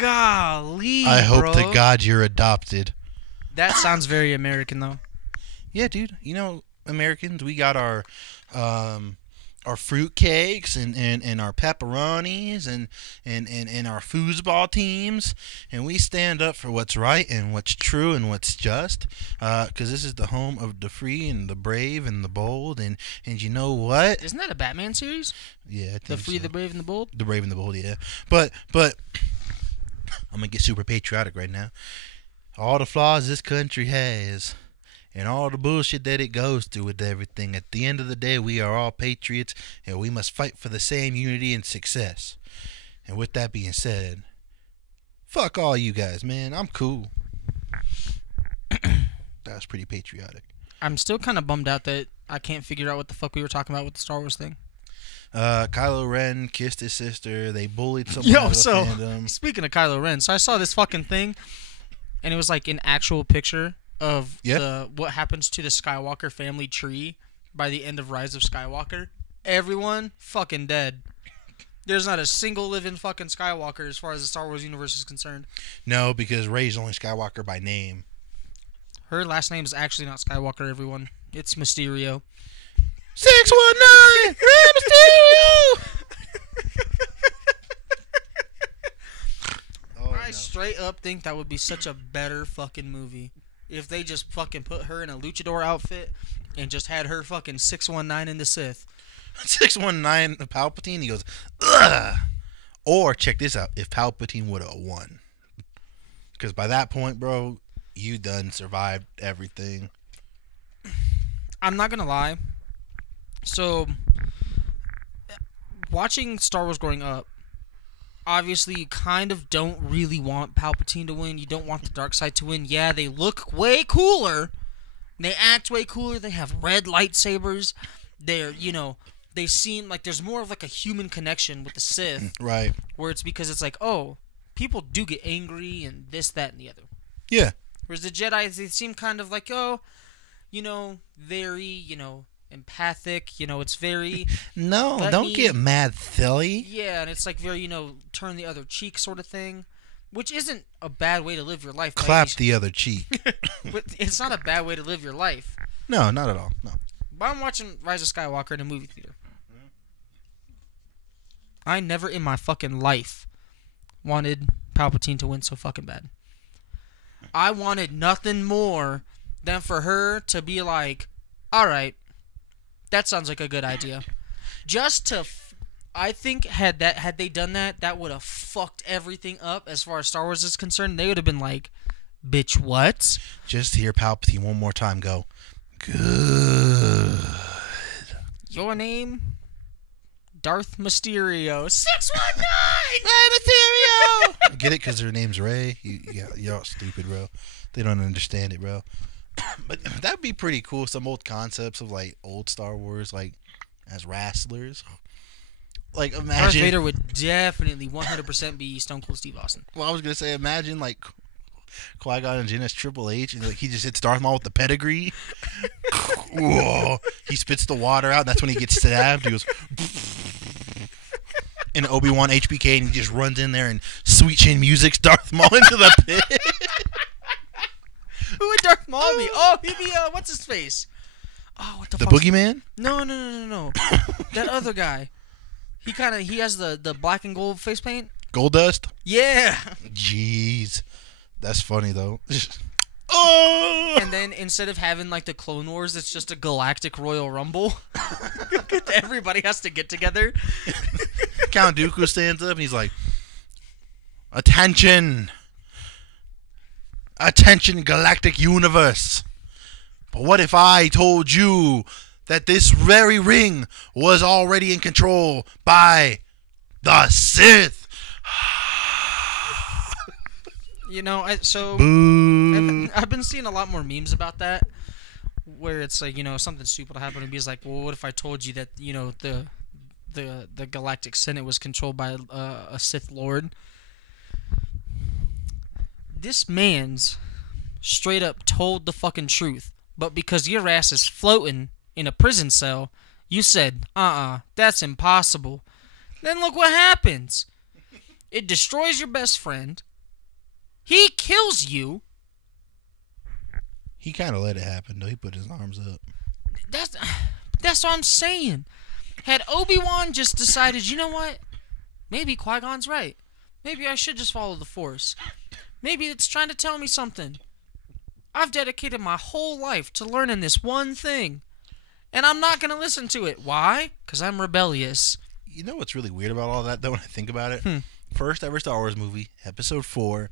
Golly, I hope bro. to God you're adopted. That sounds very American, though. Yeah, dude. You know, Americans, we got our fruit cakes and our pepperonis and our foosball teams, and we stand up for what's right and what's true and what's just, because this is the home of the free and the brave and the bold, and you know what? Isn't that a Batman series? Yeah, I think The Free, so. the Brave, and the Bold? The brave and the bold, yeah. But I'm gonna get super patriotic right now. All the flaws this country has, and all the bullshit that it goes through with everything. At the end of the day, we are all patriots, and we must fight for the same unity and success. And with that being said, fuck all you guys, man. I'm cool. That was pretty patriotic. I'm still kind of bummed out that I can't figure out what the fuck we were talking about with the Star Wars thing. Kylo Ren kissed his sister. They bullied someone out of the fandom. Speaking of Kylo Ren, so I saw this fucking thing, and it was like an actual picture of what happens to the Skywalker family tree by the end of Rise of Skywalker. Everyone fucking dead. There's not a single living fucking Skywalker as far as the Star Wars universe is concerned. No, because Rey's only Skywalker by name. Her last name is actually not Skywalker, everyone. It's Mysterio. 619 Rey Mysterio. I straight up think that would be such a better fucking movie if they just fucking put her in a luchador outfit and just had her fucking 619 in the Sith. 619 Palpatine. He goes, ugh. Or check this out: if Palpatine would have won, because by that point, bro, you done survived everything. I'm not gonna lie. So, watching Star Wars growing up, obviously you kind of don't really want Palpatine to win. You don't want the dark side to win. Yeah, they look way cooler, They act way cooler. They have red lightsabers. They're, they seem like there's more of like a human connection with the Sith. Right. Where it's because it's like, oh, people do get angry and this, that, and the other. Yeah. Whereas the Jedi, they seem kind of like, oh, very, empathic. It's very... No, don't get mad, silly. Yeah, and it's like very, turn the other cheek sort of thing. Which isn't a bad way to live your life. Clap the other cheek. But it's not a bad way to live your life. No, not at all. No. But I'm watching Rise of Skywalker in a movie theater. I never in my fucking life wanted Palpatine to win so fucking bad. I wanted nothing more than for her to be like, alright, that sounds like a good idea. Just to... I think had they done that, that would have fucked everything up as far as Star Wars is concerned. They would have been like, bitch, what? Just to hear Palpatine one more time go, good. Your name? Darth Mysterio. 619! Mysterio! Get it? Because her name's Rey? Y'all stupid, bro. They don't understand it, bro. But that'd be pretty cool. Some old concepts of, like, old Star Wars, like, as wrestlers. Like, imagine... Darth Vader would definitely 100% be Stone Cold Steve Austin. Well, I was going to say, imagine, like, Qui-Gon and Jinn as Triple H, and like, he just hits Darth Maul with the pedigree. Whoa. He spits the water out, and that's when he gets stabbed. He goes... And Obi-Wan HBK, and he just runs in there and sweet chin music's Darth Maul into the pit. Who would Darth Maul be? Oh, he'd be, what's his face? Oh, what the fuck? The Boogeyman? No. That other guy. He has the black and gold face paint. Gold Dust? Yeah. Jeez. That's funny, though. Oh! And then instead of having like the Clone Wars, it's just a galactic Royal Rumble. Everybody has to get together. Count Dooku stands up and he's like, Attention, galactic universe. But what if I told you that this very ring was already in control by the Sith? I've been seeing a lot more memes about that, where it's like, something stupid will happen and he's like, well, what if I told you that, the Galactic Senate was controlled by a Sith Lord? This man's straight up told the fucking truth, but because your ass is floating in a prison cell, you said, that's impossible. Then look what happens. It destroys your best friend. He kills you. He kind of let it happen, though. He put his arms up. That's what I'm saying. Had Obi-Wan just decided, you know what? Maybe Qui-Gon's right. Maybe I should just follow the Force. Maybe it's trying to tell me something. I've dedicated my whole life to learning this one thing, and I'm not going to listen to it. Why? Because I'm rebellious. You know what's really weird about all that, though, when I think about it? First ever Star Wars movie, Episode 4,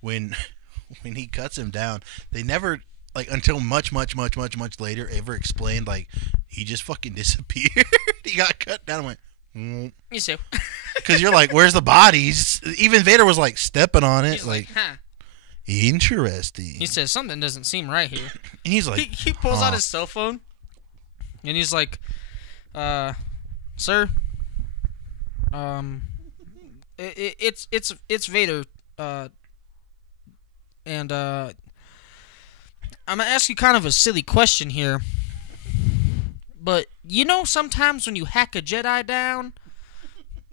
when he cuts him down, they never, like, until much later, ever explained, like, he just fucking disappeared. He got cut down and went, You see. Because you're like, where's the bodies? Even Vader was, like, stepping on it. He's like, Interesting. He says, something doesn't seem right here. And he's like... He pulls out his cell phone, and he's like, sir, it's Vader, and I'm gonna ask you kind of a silly question here, but sometimes when you hack a Jedi down,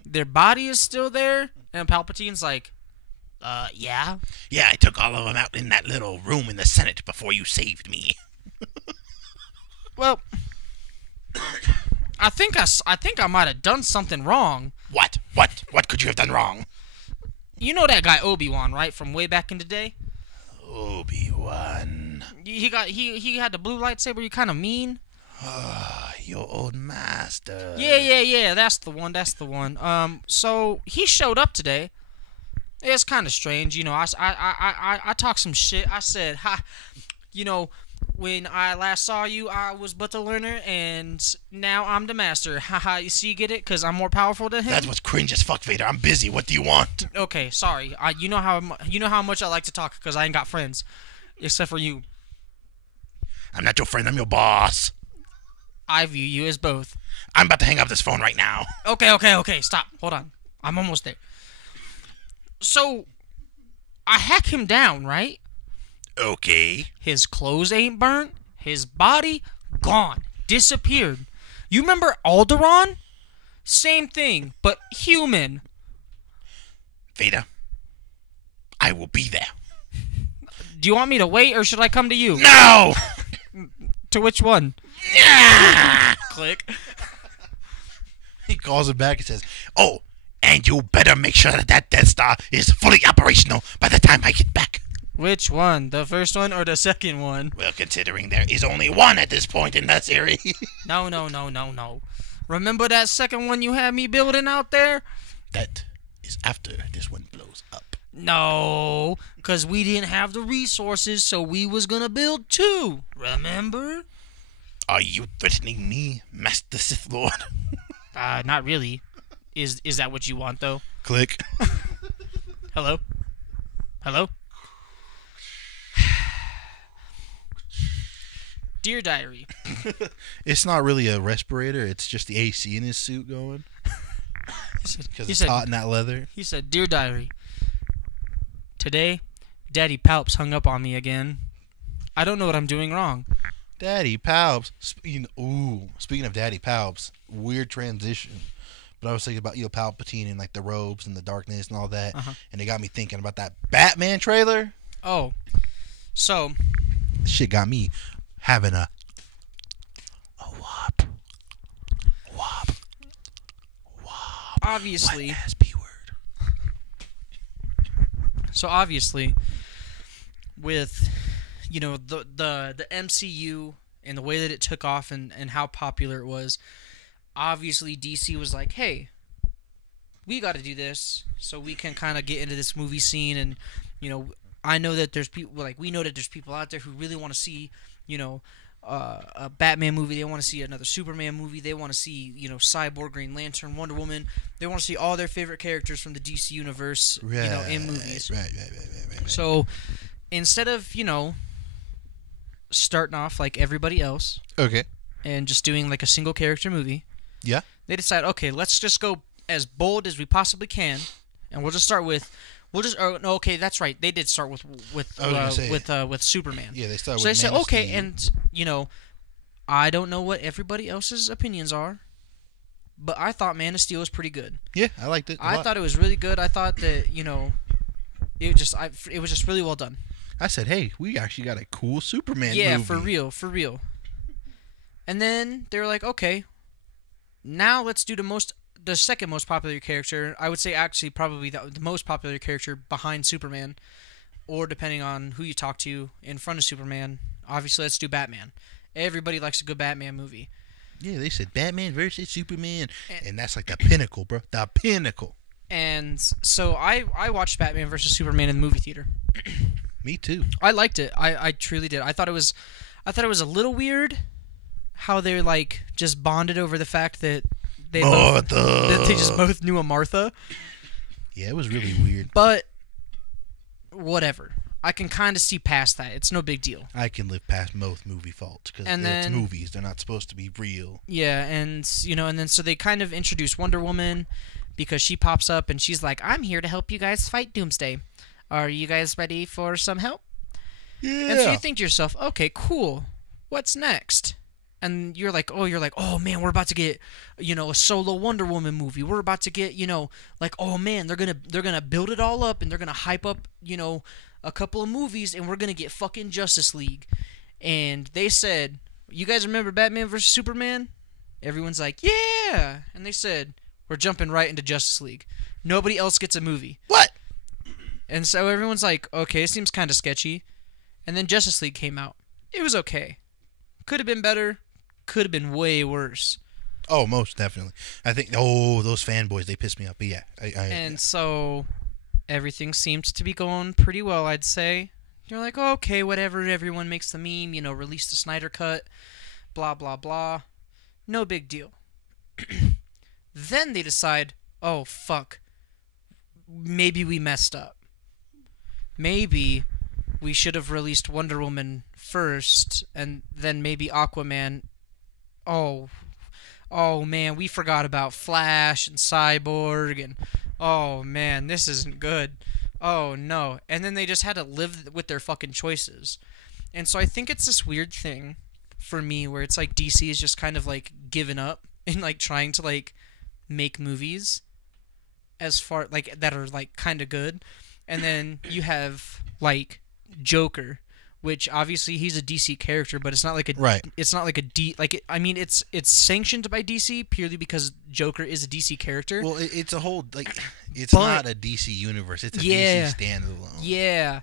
their body is still there, and Palpatine's like, yeah? Yeah, I took all of them out in that little room in the Senate before you saved me. Well, I think I might have done something wrong. What could you have done wrong? You know that guy Obi-Wan, right? From way back in the day? Obi-Wan. He had the blue lightsaber. You kind of mean? Your old master. Yeah. That's the one. So he showed up today. It's kind of strange, I talked some shit. I said, when I last saw you, I was but the learner, and now I'm the master. Haha, you see, get it? Because I'm more powerful than him? That's what's cringe as fuck, Vader. I'm busy. What do you want? Okay, sorry. You know how much I like to talk, because I ain't got friends. Except for you. I'm not your friend. I'm your boss. I view you as both. I'm about to hang up this phone right now. Okay. Stop. Hold on. I'm almost there. So, I hack him down, right? Okay. His clothes ain't burnt. His body, gone. Disappeared. You remember Alderaan? Same thing, but human. Veda, I will be there. Do you want me to wait, or should I come to you? No! To which one? Click. He calls him back and says, oh, and you better make sure that Death Star is fully operational by the time I get back. Which one? The first one or the second one? Well, considering there is only one at this point in that series. No. Remember that second one you had me building out there? That is after this one blows up. No, because we didn't have the resources, so we was going to build two. Remember? Are you threatening me, Master Sith Lord? Not really. Is that what you want, though? Click. Hello? Dear Diary. It's not really a respirator. It's just the AC in his suit going. Because it's hot in that leather. He said, Dear Diary. Today, Daddy Palps hung up on me again. I don't know what I'm doing wrong. Daddy Palps. Speaking of Daddy Palps, weird transition. But I was thinking about Palpatine and like the robes and the darkness and all that, and it got me thinking about that Batman trailer. Oh, so shit got me having a wop. Obviously, wet-ass B word. So obviously, with the MCU and the way that it took off and how popular it was, obviously DC was like, hey, we got to do this so we can kind of get into this movie scene. And I know that there's people we know that there's people out there who really want to see a Batman movie. They want to see another Superman movie. They want to see Cyborg, Green Lantern, Wonder Woman. They want to see all their favorite characters from the DC universe in movies. Right. So instead of starting off like everybody else, Okay. and just doing like a single character movie, Yeah. they decide, okay, let's just go as bold as we possibly can, and we'll just start with. Okay, that's right. They did start with Superman. Yeah, they started. So they with said, Man of okay, Steel. and I don't know what everybody else's opinions are, but I thought Man of Steel was pretty good. Yeah, I liked it. I thought it was really good. I thought that it was just really well done. I said, hey, we actually got a cool Superman movie. Yeah, for real. And then they were like, okay, now let's do the second most popular character. I would say actually probably the most popular character behind Superman, or depending on who you talk to, in front of Superman. Obviously, let's do Batman. Everybody likes a good Batman movie. Yeah, they said Batman versus Superman, and that's like the pinnacle, bro. The pinnacle. And so I watched Batman versus Superman in the movie theater. Me too. I liked it. I truly did. I thought it was a little weird how they're like just bonded over the fact that they just both knew a Martha. Yeah, it was really weird. But whatever. I can kind of see past that. It's no big deal. I can live past most movie faults because it's movies. They're not supposed to be real. Yeah, and then so they kind of introduce Wonder Woman because she pops up and she's like, "I'm here to help you guys fight Doomsday. Are you guys ready for some help?" Yeah. And so you think to yourself, "Okay, cool. What's next?" And you're like, oh man, we're about to get, a solo Wonder Woman movie. We're about to get, oh man, they're gonna build it all up and they're gonna hype up, a couple of movies, and we're gonna get fucking Justice League. And they said, you guys remember Batman vs Superman? Everyone's like, yeah. And they said, we're jumping right into Justice League. Nobody else gets a movie. What? And so everyone's like, okay, it seems kind of sketchy. And then Justice League came out. It was okay. Could have been better. Could have been way worse. Oh, most definitely. I think. Oh, those fanboys, they piss me off. But yeah, so everything seemed to be going pretty well, I'd say. You're like, oh, okay, whatever. Everyone makes the meme. Release the Snyder Cut. Blah blah blah. No big deal. Then they decide, oh fuck, maybe we messed up. Maybe we should have released Wonder Woman first, and then maybe Aquaman. Oh man, we forgot about Flash and Cyborg, and oh man, this isn't good. Oh no. And then they just had to live with their fucking choices. And so I think it's this weird thing for me where it's like DC is just kind of like given up in like trying to like make movies as far like that are like kind of good. And then you have like Joker, which obviously he's a DC character, but it's not like a Right. It's not like a D like it, I mean it's sanctioned by DC purely because Joker is a DC character. Well, it's a whole like it's But- not a DC universe. It's a Yeah. DC standalone. Yeah,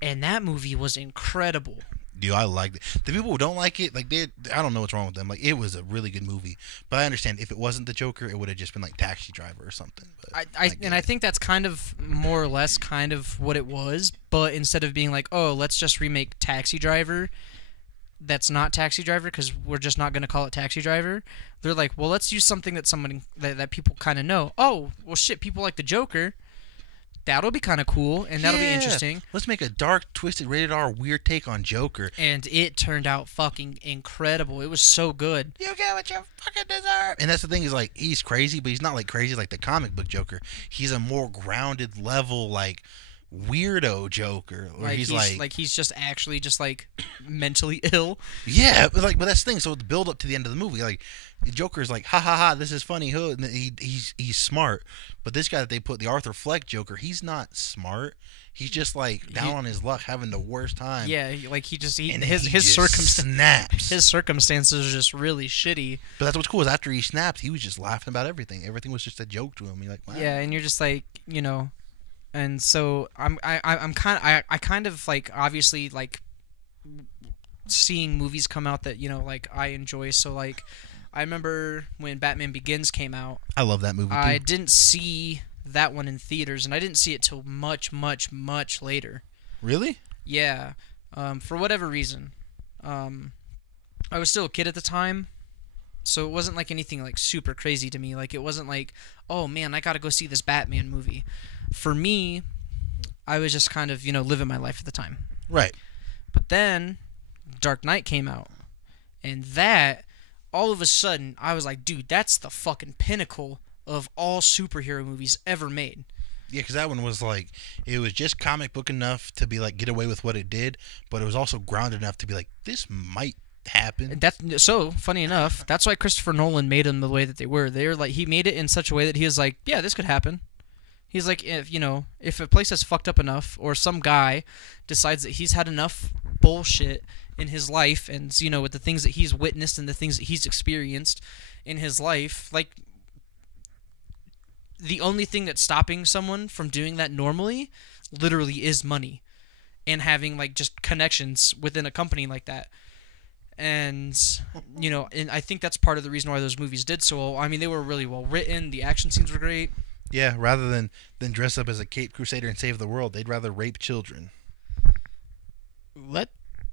and that movie was incredible. Dude, I liked it. The people who don't like it, like I don't know what's wrong with them. Like it was a really good movie, but I understand if it wasn't the Joker, it would have just been like Taxi Driver or something. But I think that's kind of more or less kind of what it was, but instead of being like, oh, let's just remake Taxi Driver, that's not Taxi Driver because we're just not going to call it Taxi Driver. They're like, well, let's use something that somebody that people kind of know. Oh, well, shit, people like the Joker. That'll be kind of cool, and that'll be Yeah. interesting. Let's make a dark, twisted, rated R, weird take on Joker. And it turned out fucking incredible. It was so good. You get what you fucking deserve. And that's the thing is like he's crazy, but he's not like crazy like the comic book Joker. He's a more grounded level like weirdo Joker, where Like he's he's just actually just like mentally ill. yeah, but that's the thing. So the build up to the end of the movie, like the Joker's like, ha ha ha, this is funny, and he's smart. But this guy that they put, the Arthur Fleck Joker, he's not smart. He's just like down on his luck, having the worst time. Yeah, like and his just snaps. his circumstances are just really shitty. But that's what's cool is after he snapped, he was just laughing about everything. Everything was just a joke to him. You're like, wow. Yeah, and you're just like, you know, and so I kind of like obviously like seeing movies come out that, you know, like I enjoy. So like I remember when Batman Begins came out, I love that movie too. I didn't see that one in theaters, and I didn't see it till much later. Really? Yeah, for whatever reason, I was still a kid at the time, so it wasn't like anything like super crazy to me. Like it wasn't like, oh man, I gotta go see this Batman movie. For me, I was just kind of, you know, living my life at the time. Right. But then Dark Knight came out, and that all of a sudden I was like, dude, that's the fucking pinnacle of all superhero movies ever made. Yeah, because that one was like, it was just comic book enough to be like, get away with what it did, but it was also grounded enough to be like, this might happen. And that's so funny enough. That's why Christopher Nolan made them the way that they were. They're like, he made it in such a way that he was like, yeah, this could happen. He's like, if you know, if a place is fucked up enough, or some guy decides that he's had enough bullshit in his life, and you know, with the things that he's witnessed and the things that he's experienced in his life, like the only thing that's stopping someone from doing that normally, literally, is money, and having like just connections within a company like that. And you know, and I think that's part of the reason why those movies did so well. I mean, they were really well written. The action scenes were great. Yeah, rather than dress up as a Cape Crusader and save the world, they'd rather rape children. What?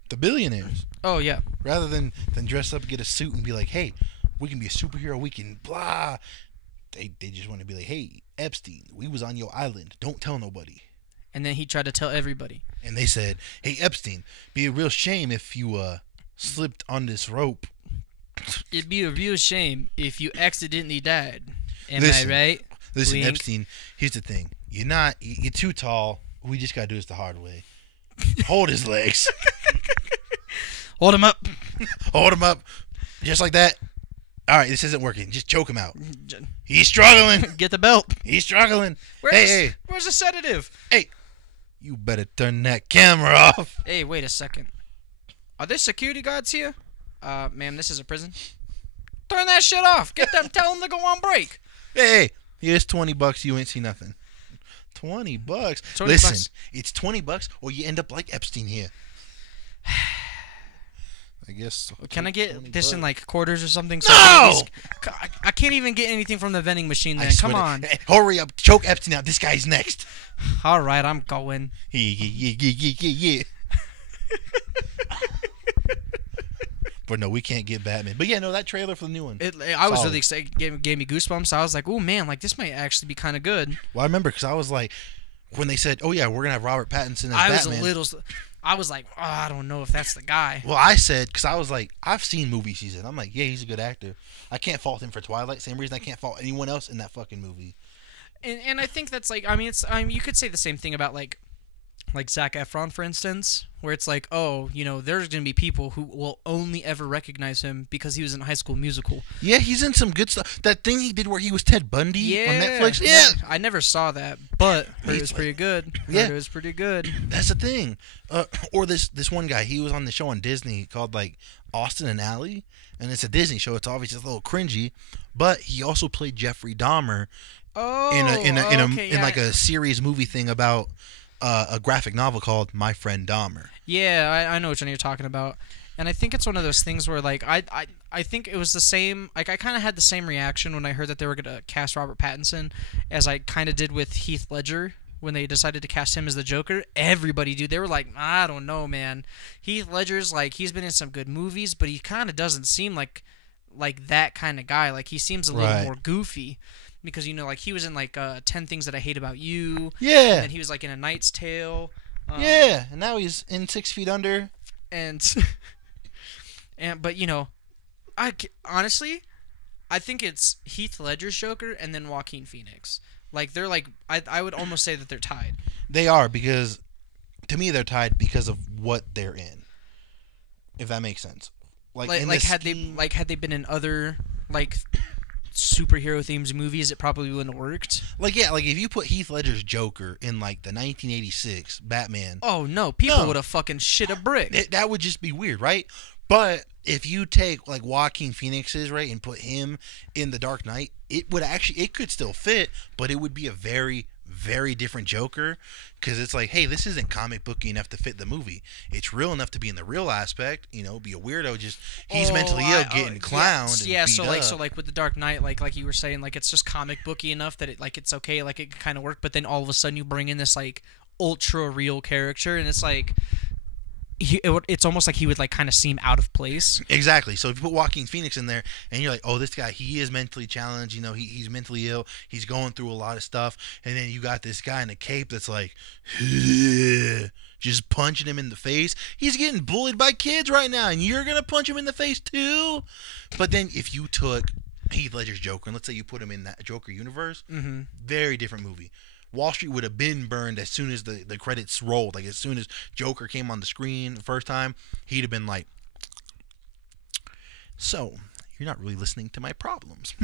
The billionaires. Oh yeah. Rather than dress up, get a suit, and be like, hey, we can be a superhero, we can blah. They just want to be like, hey, Epstein, we was on your island. Don't tell nobody. And then he tried to tell everybody. And they said, hey, Epstein, be a real shame if you slipped on this rope. It'd be a real shame if you accidentally died. Am Listen, I right? Listen, Wink. Epstein, here's the thing. You're too tall. We just got to do this the hard way. Hold his legs. Hold him up. Hold him up. Just like that. All right, this isn't working. Just choke him out. He's struggling. Get the belt. He's struggling. Where's the sedative? Hey. You better turn that camera off. Hey, wait a second. Are there security guards here? Ma'am, this is a prison. Turn that shit off. Get them. Tell them to go on break. Hey, here's $20. You ain't see nothing. $20. 20 Listen, bucks. it's $20, or you end up like Epstein here. I guess. Can I get $20. this in like quarters or something? So No! I can't even get anything from the vending machine. Then come swear to- on. Hey, hurry up! Choke Epstein out. This guy's next. All right, I'm going. Yeah. But no, we can't get Batman. But yeah, no, that trailer for the new one. I was Solid. really excited. Gave me goosebumps. I was like, oh man, like this might actually be kind of good. Well, I remember because I was like, when they said, "Oh yeah, we're gonna have Robert Pattinson as Batman." I was like, oh, I don't know if that's the guy. Well, I said, because I was like, I've seen movies he's in. I'm like, yeah, he's a good actor. I can't fault him for Twilight. Same reason I can't fault anyone else in that fucking movie. And I think that's like, I mean, you could say the same thing about like Zac Efron, for instance, where it's like, oh, you know, there's going to be people who will only ever recognize him because he was in High School Musical. Yeah, he's in some good stuff. That thing he did where he was Ted Bundy on Netflix. Yeah, I never saw that, but heard it was pretty good. Yeah. Heard it was pretty good. That's the thing. Or this one guy, he was on the show on Disney called like Austin and Ally, and it's a Disney show. It's obviously a little cringy, but he also played Jeffrey Dahmer in like a series movie thing about a graphic novel called My Friend Dahmer. Yeah, I know which one you're talking about. And I think it's one of those things where, like, I think it was the same... Like, I kind of had the same reaction when I heard that they were going to cast Robert Pattinson as I kind of did with Heath Ledger when they decided to cast him as the Joker. Everybody, dude, they were like, I don't know, man. Heath Ledger's, like, he's been in some good movies, but he kind of doesn't seem like that kind of guy. Like, he seems a little more goofy. Because, you know, like, he was in, like, 10 Things That I Hate About You. Yeah. And then he was, like, in A Knight's Tale. Yeah, and now he's in 6 Feet Under. But, you know, honestly, I think it's Heath Ledger's Joker and then Joaquin Phoenix. Like, they're, like, I would almost say that they're tied. They are, because, to me, they're tied because of what they're in. If that makes sense. Had they been in other, like... superhero themed movies, it probably wouldn't have worked. Like, yeah, like if you put Heath Ledger's Joker in like the 1986 Batman, oh no, people would have fucking shit a brick. That would just be weird, right? But if you take like Joaquin Phoenix's, right, and put him in the Dark Knight, it could still fit, but it would be a very, very different Joker, because it's like, hey, this isn't comic booky enough to fit the movie. It's real enough to be in the real aspect, you know, be a weirdo. Just he's mentally ill, getting clowned. Yeah, and beat so up. like with the Dark Knight, like you were saying, like it's just comic booky enough that it's okay, like it can kind of work. But then all of a sudden you bring in this like ultra real character, and it's like. It's almost like he would like kind of seem out of place. Exactly. So if you put Joaquin Phoenix in there and you're like, oh, this guy, he is mentally challenged, you know, he's mentally ill, he's going through a lot of stuff, and then you got this guy in a cape that's like just punching him in the face. He's getting bullied by kids right now, and you're gonna punch him in the face too. But then if you took Heath Ledger's Joker and let's say you put him in that Joker universe, very different movie. Wall Street would have been burned as soon as the credits rolled. Like, as soon as Joker came on the screen the first time, he'd have been like, so, you're not really listening to my problems.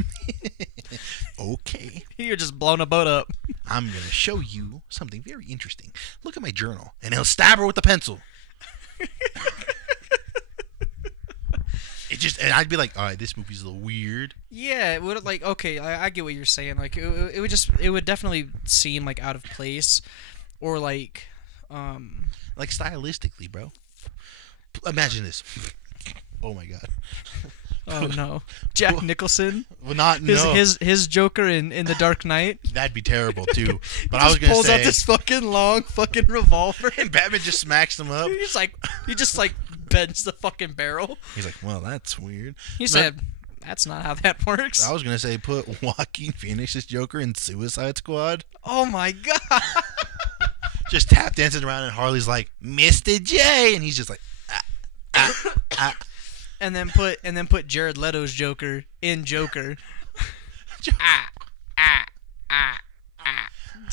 Okay. You're just blowing a boat up. I'm going to show you something very interesting. Look at my journal. And he'll stab her with a pencil. And I'd be like, all right, this movie's a little weird. Yeah, it would like okay, I get what you're saying. Like it would definitely seem like out of place, or like stylistically, bro. Imagine this. Oh my god. Oh no, Jack Nicholson. Well, not his Joker in The Dark Knight. That'd be terrible too. But I was gonna pulls say, out this fucking long fucking revolver, and Batman just smacks him up. He just bends the fucking barrel. He's like, well, that's weird. He said, that's not how that works. I was gonna say, put Joaquin Phoenix's Joker in Suicide Squad. Oh my god. Just tap dancing around, and Harley's like, Mr. J, and he's just like, And then put Jared Leto's Joker in Joker.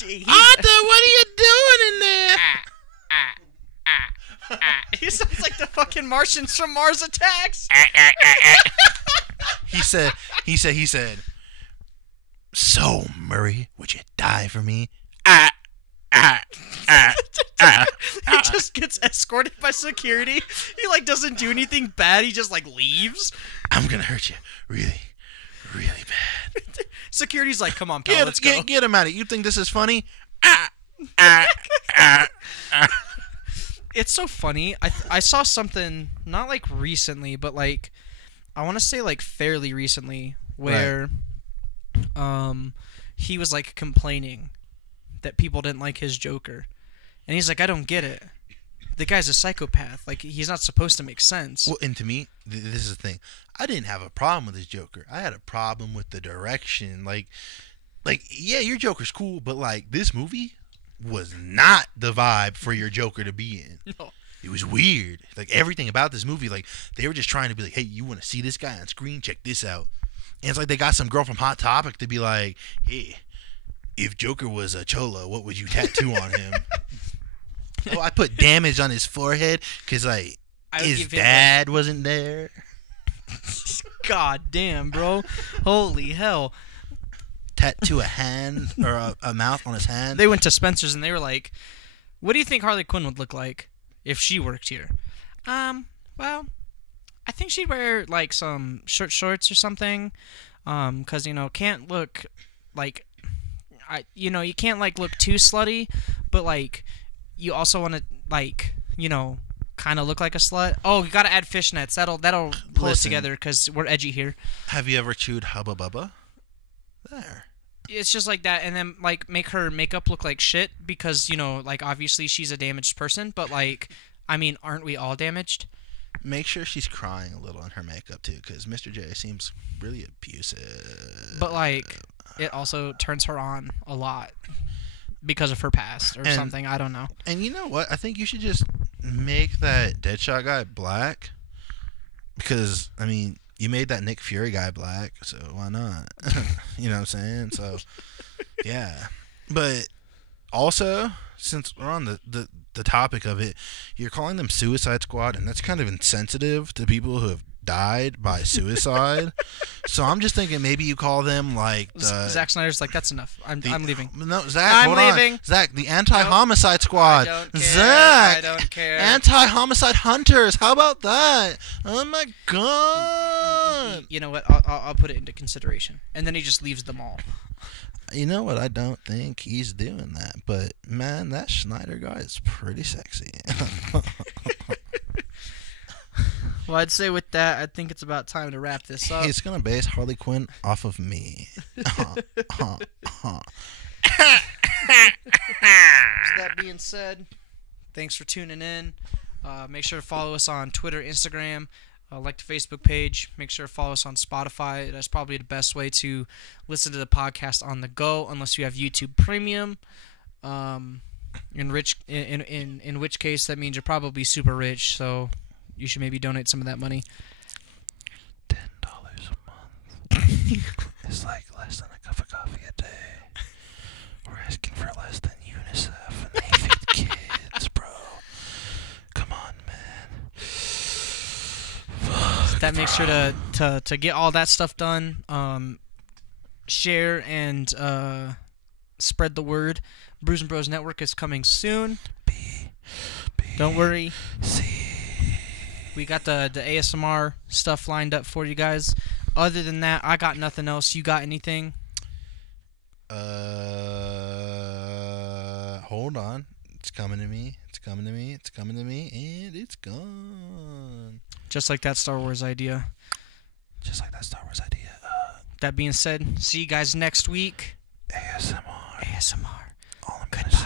Arthur, what are you doing in there? He sounds like the fucking Martians from Mars Attacks. He said, so, Murray, would you die for me? He just gets escorted by security. He doesn't do anything bad. He just leaves. I'm gonna hurt you really, really bad. Security's like, come on, pal, let's go. Get him out of it. You think this is funny? It's so funny. I saw something not recently, but I want to say fairly recently where he was complaining that people didn't like his Joker. And he's like, I don't get it. The guy's a psychopath. He's not supposed to make sense. Well, and to me, this is the thing. I didn't have a problem with his Joker. I had a problem with the direction. Yeah, your Joker's cool, but this movie was not the vibe for your Joker to be in. No. It was weird. Like everything about this movie, like they were just trying to be like, hey, you want to see this guy on screen? Check this out. And it's like they got some girl from Hot Topic to be like, hey, if Joker was a cholo, what would you tattoo on him? Oh, I put damage on his forehead because like his dad wasn't there. God damn, bro. Holy hell. Tattoo a hand or a mouth on his hand. They went to Spencer's and they were like, what do you think Harley Quinn would look like if she worked here? Well, I think she'd wear like some short shorts or something. 'Cause can't look like you can't like look too slutty, but like you also want to like, kind of look like a slut. Oh, you got to add fishnets. That'll pull it together cuz we're edgy here. Have you ever chewed Hubba Bubba? There. It's just like that, and then like make her makeup look like shit because like obviously she's a damaged person, but like I mean, aren't we all damaged? Make sure she's crying a little in her makeup too, because Mr. J seems really abusive. But like, it also turns her on a lot because of her past or something. I don't know. And you know what? I think you should just make that Deadshot guy black, because I mean, you made that Nick Fury guy black, so why not? You know what I'm saying? So, yeah. But also, since we're on the topic of it, you're calling them Suicide Squad, and that's kind of insensitive to people who have died by suicide. So I'm just thinking maybe you call them like Zack Snyder's like, that's enough. I'm leaving. No, Zach, hold leaving. on. Zach, the anti-homicide squad. I don't care. Zach, I don't care. Anti-homicide hunters. How about that? Oh my god. You know what? I'll put it into consideration. And then he just leaves them all. You know what? I don't think he's doing that. But man, that Schneider guy is pretty sexy. Well, I'd say with that, I think it's about time to wrap this up. He's gonna base Harley Quinn off of me. That being said, thanks for tuning in. Make sure to follow us on Twitter, Instagram, like the Facebook page. Make sure to follow us on Spotify. That's probably the best way to listen to the podcast on the go, unless you have YouTube Premium. In which case, that means you're probably super rich. So you should maybe donate some of that money. $10 a month. It's like less than a cup of coffee a day. We're asking for less than UNICEF, and they feed kids, bro. Come on, man. That makes sure to get all that stuff done. Share and spread the word. Brews and Bros Network is coming soon. Don't worry. We got the ASMR stuff lined up for you guys. Other than that, I got nothing else. You got anything? Hold on. It's coming to me. It's coming to me. It's coming to me. And it's gone. Just like that Star Wars idea. Just like that Star Wars idea. That being said, see you guys next week. ASMR. ASMR. All I'm gonna say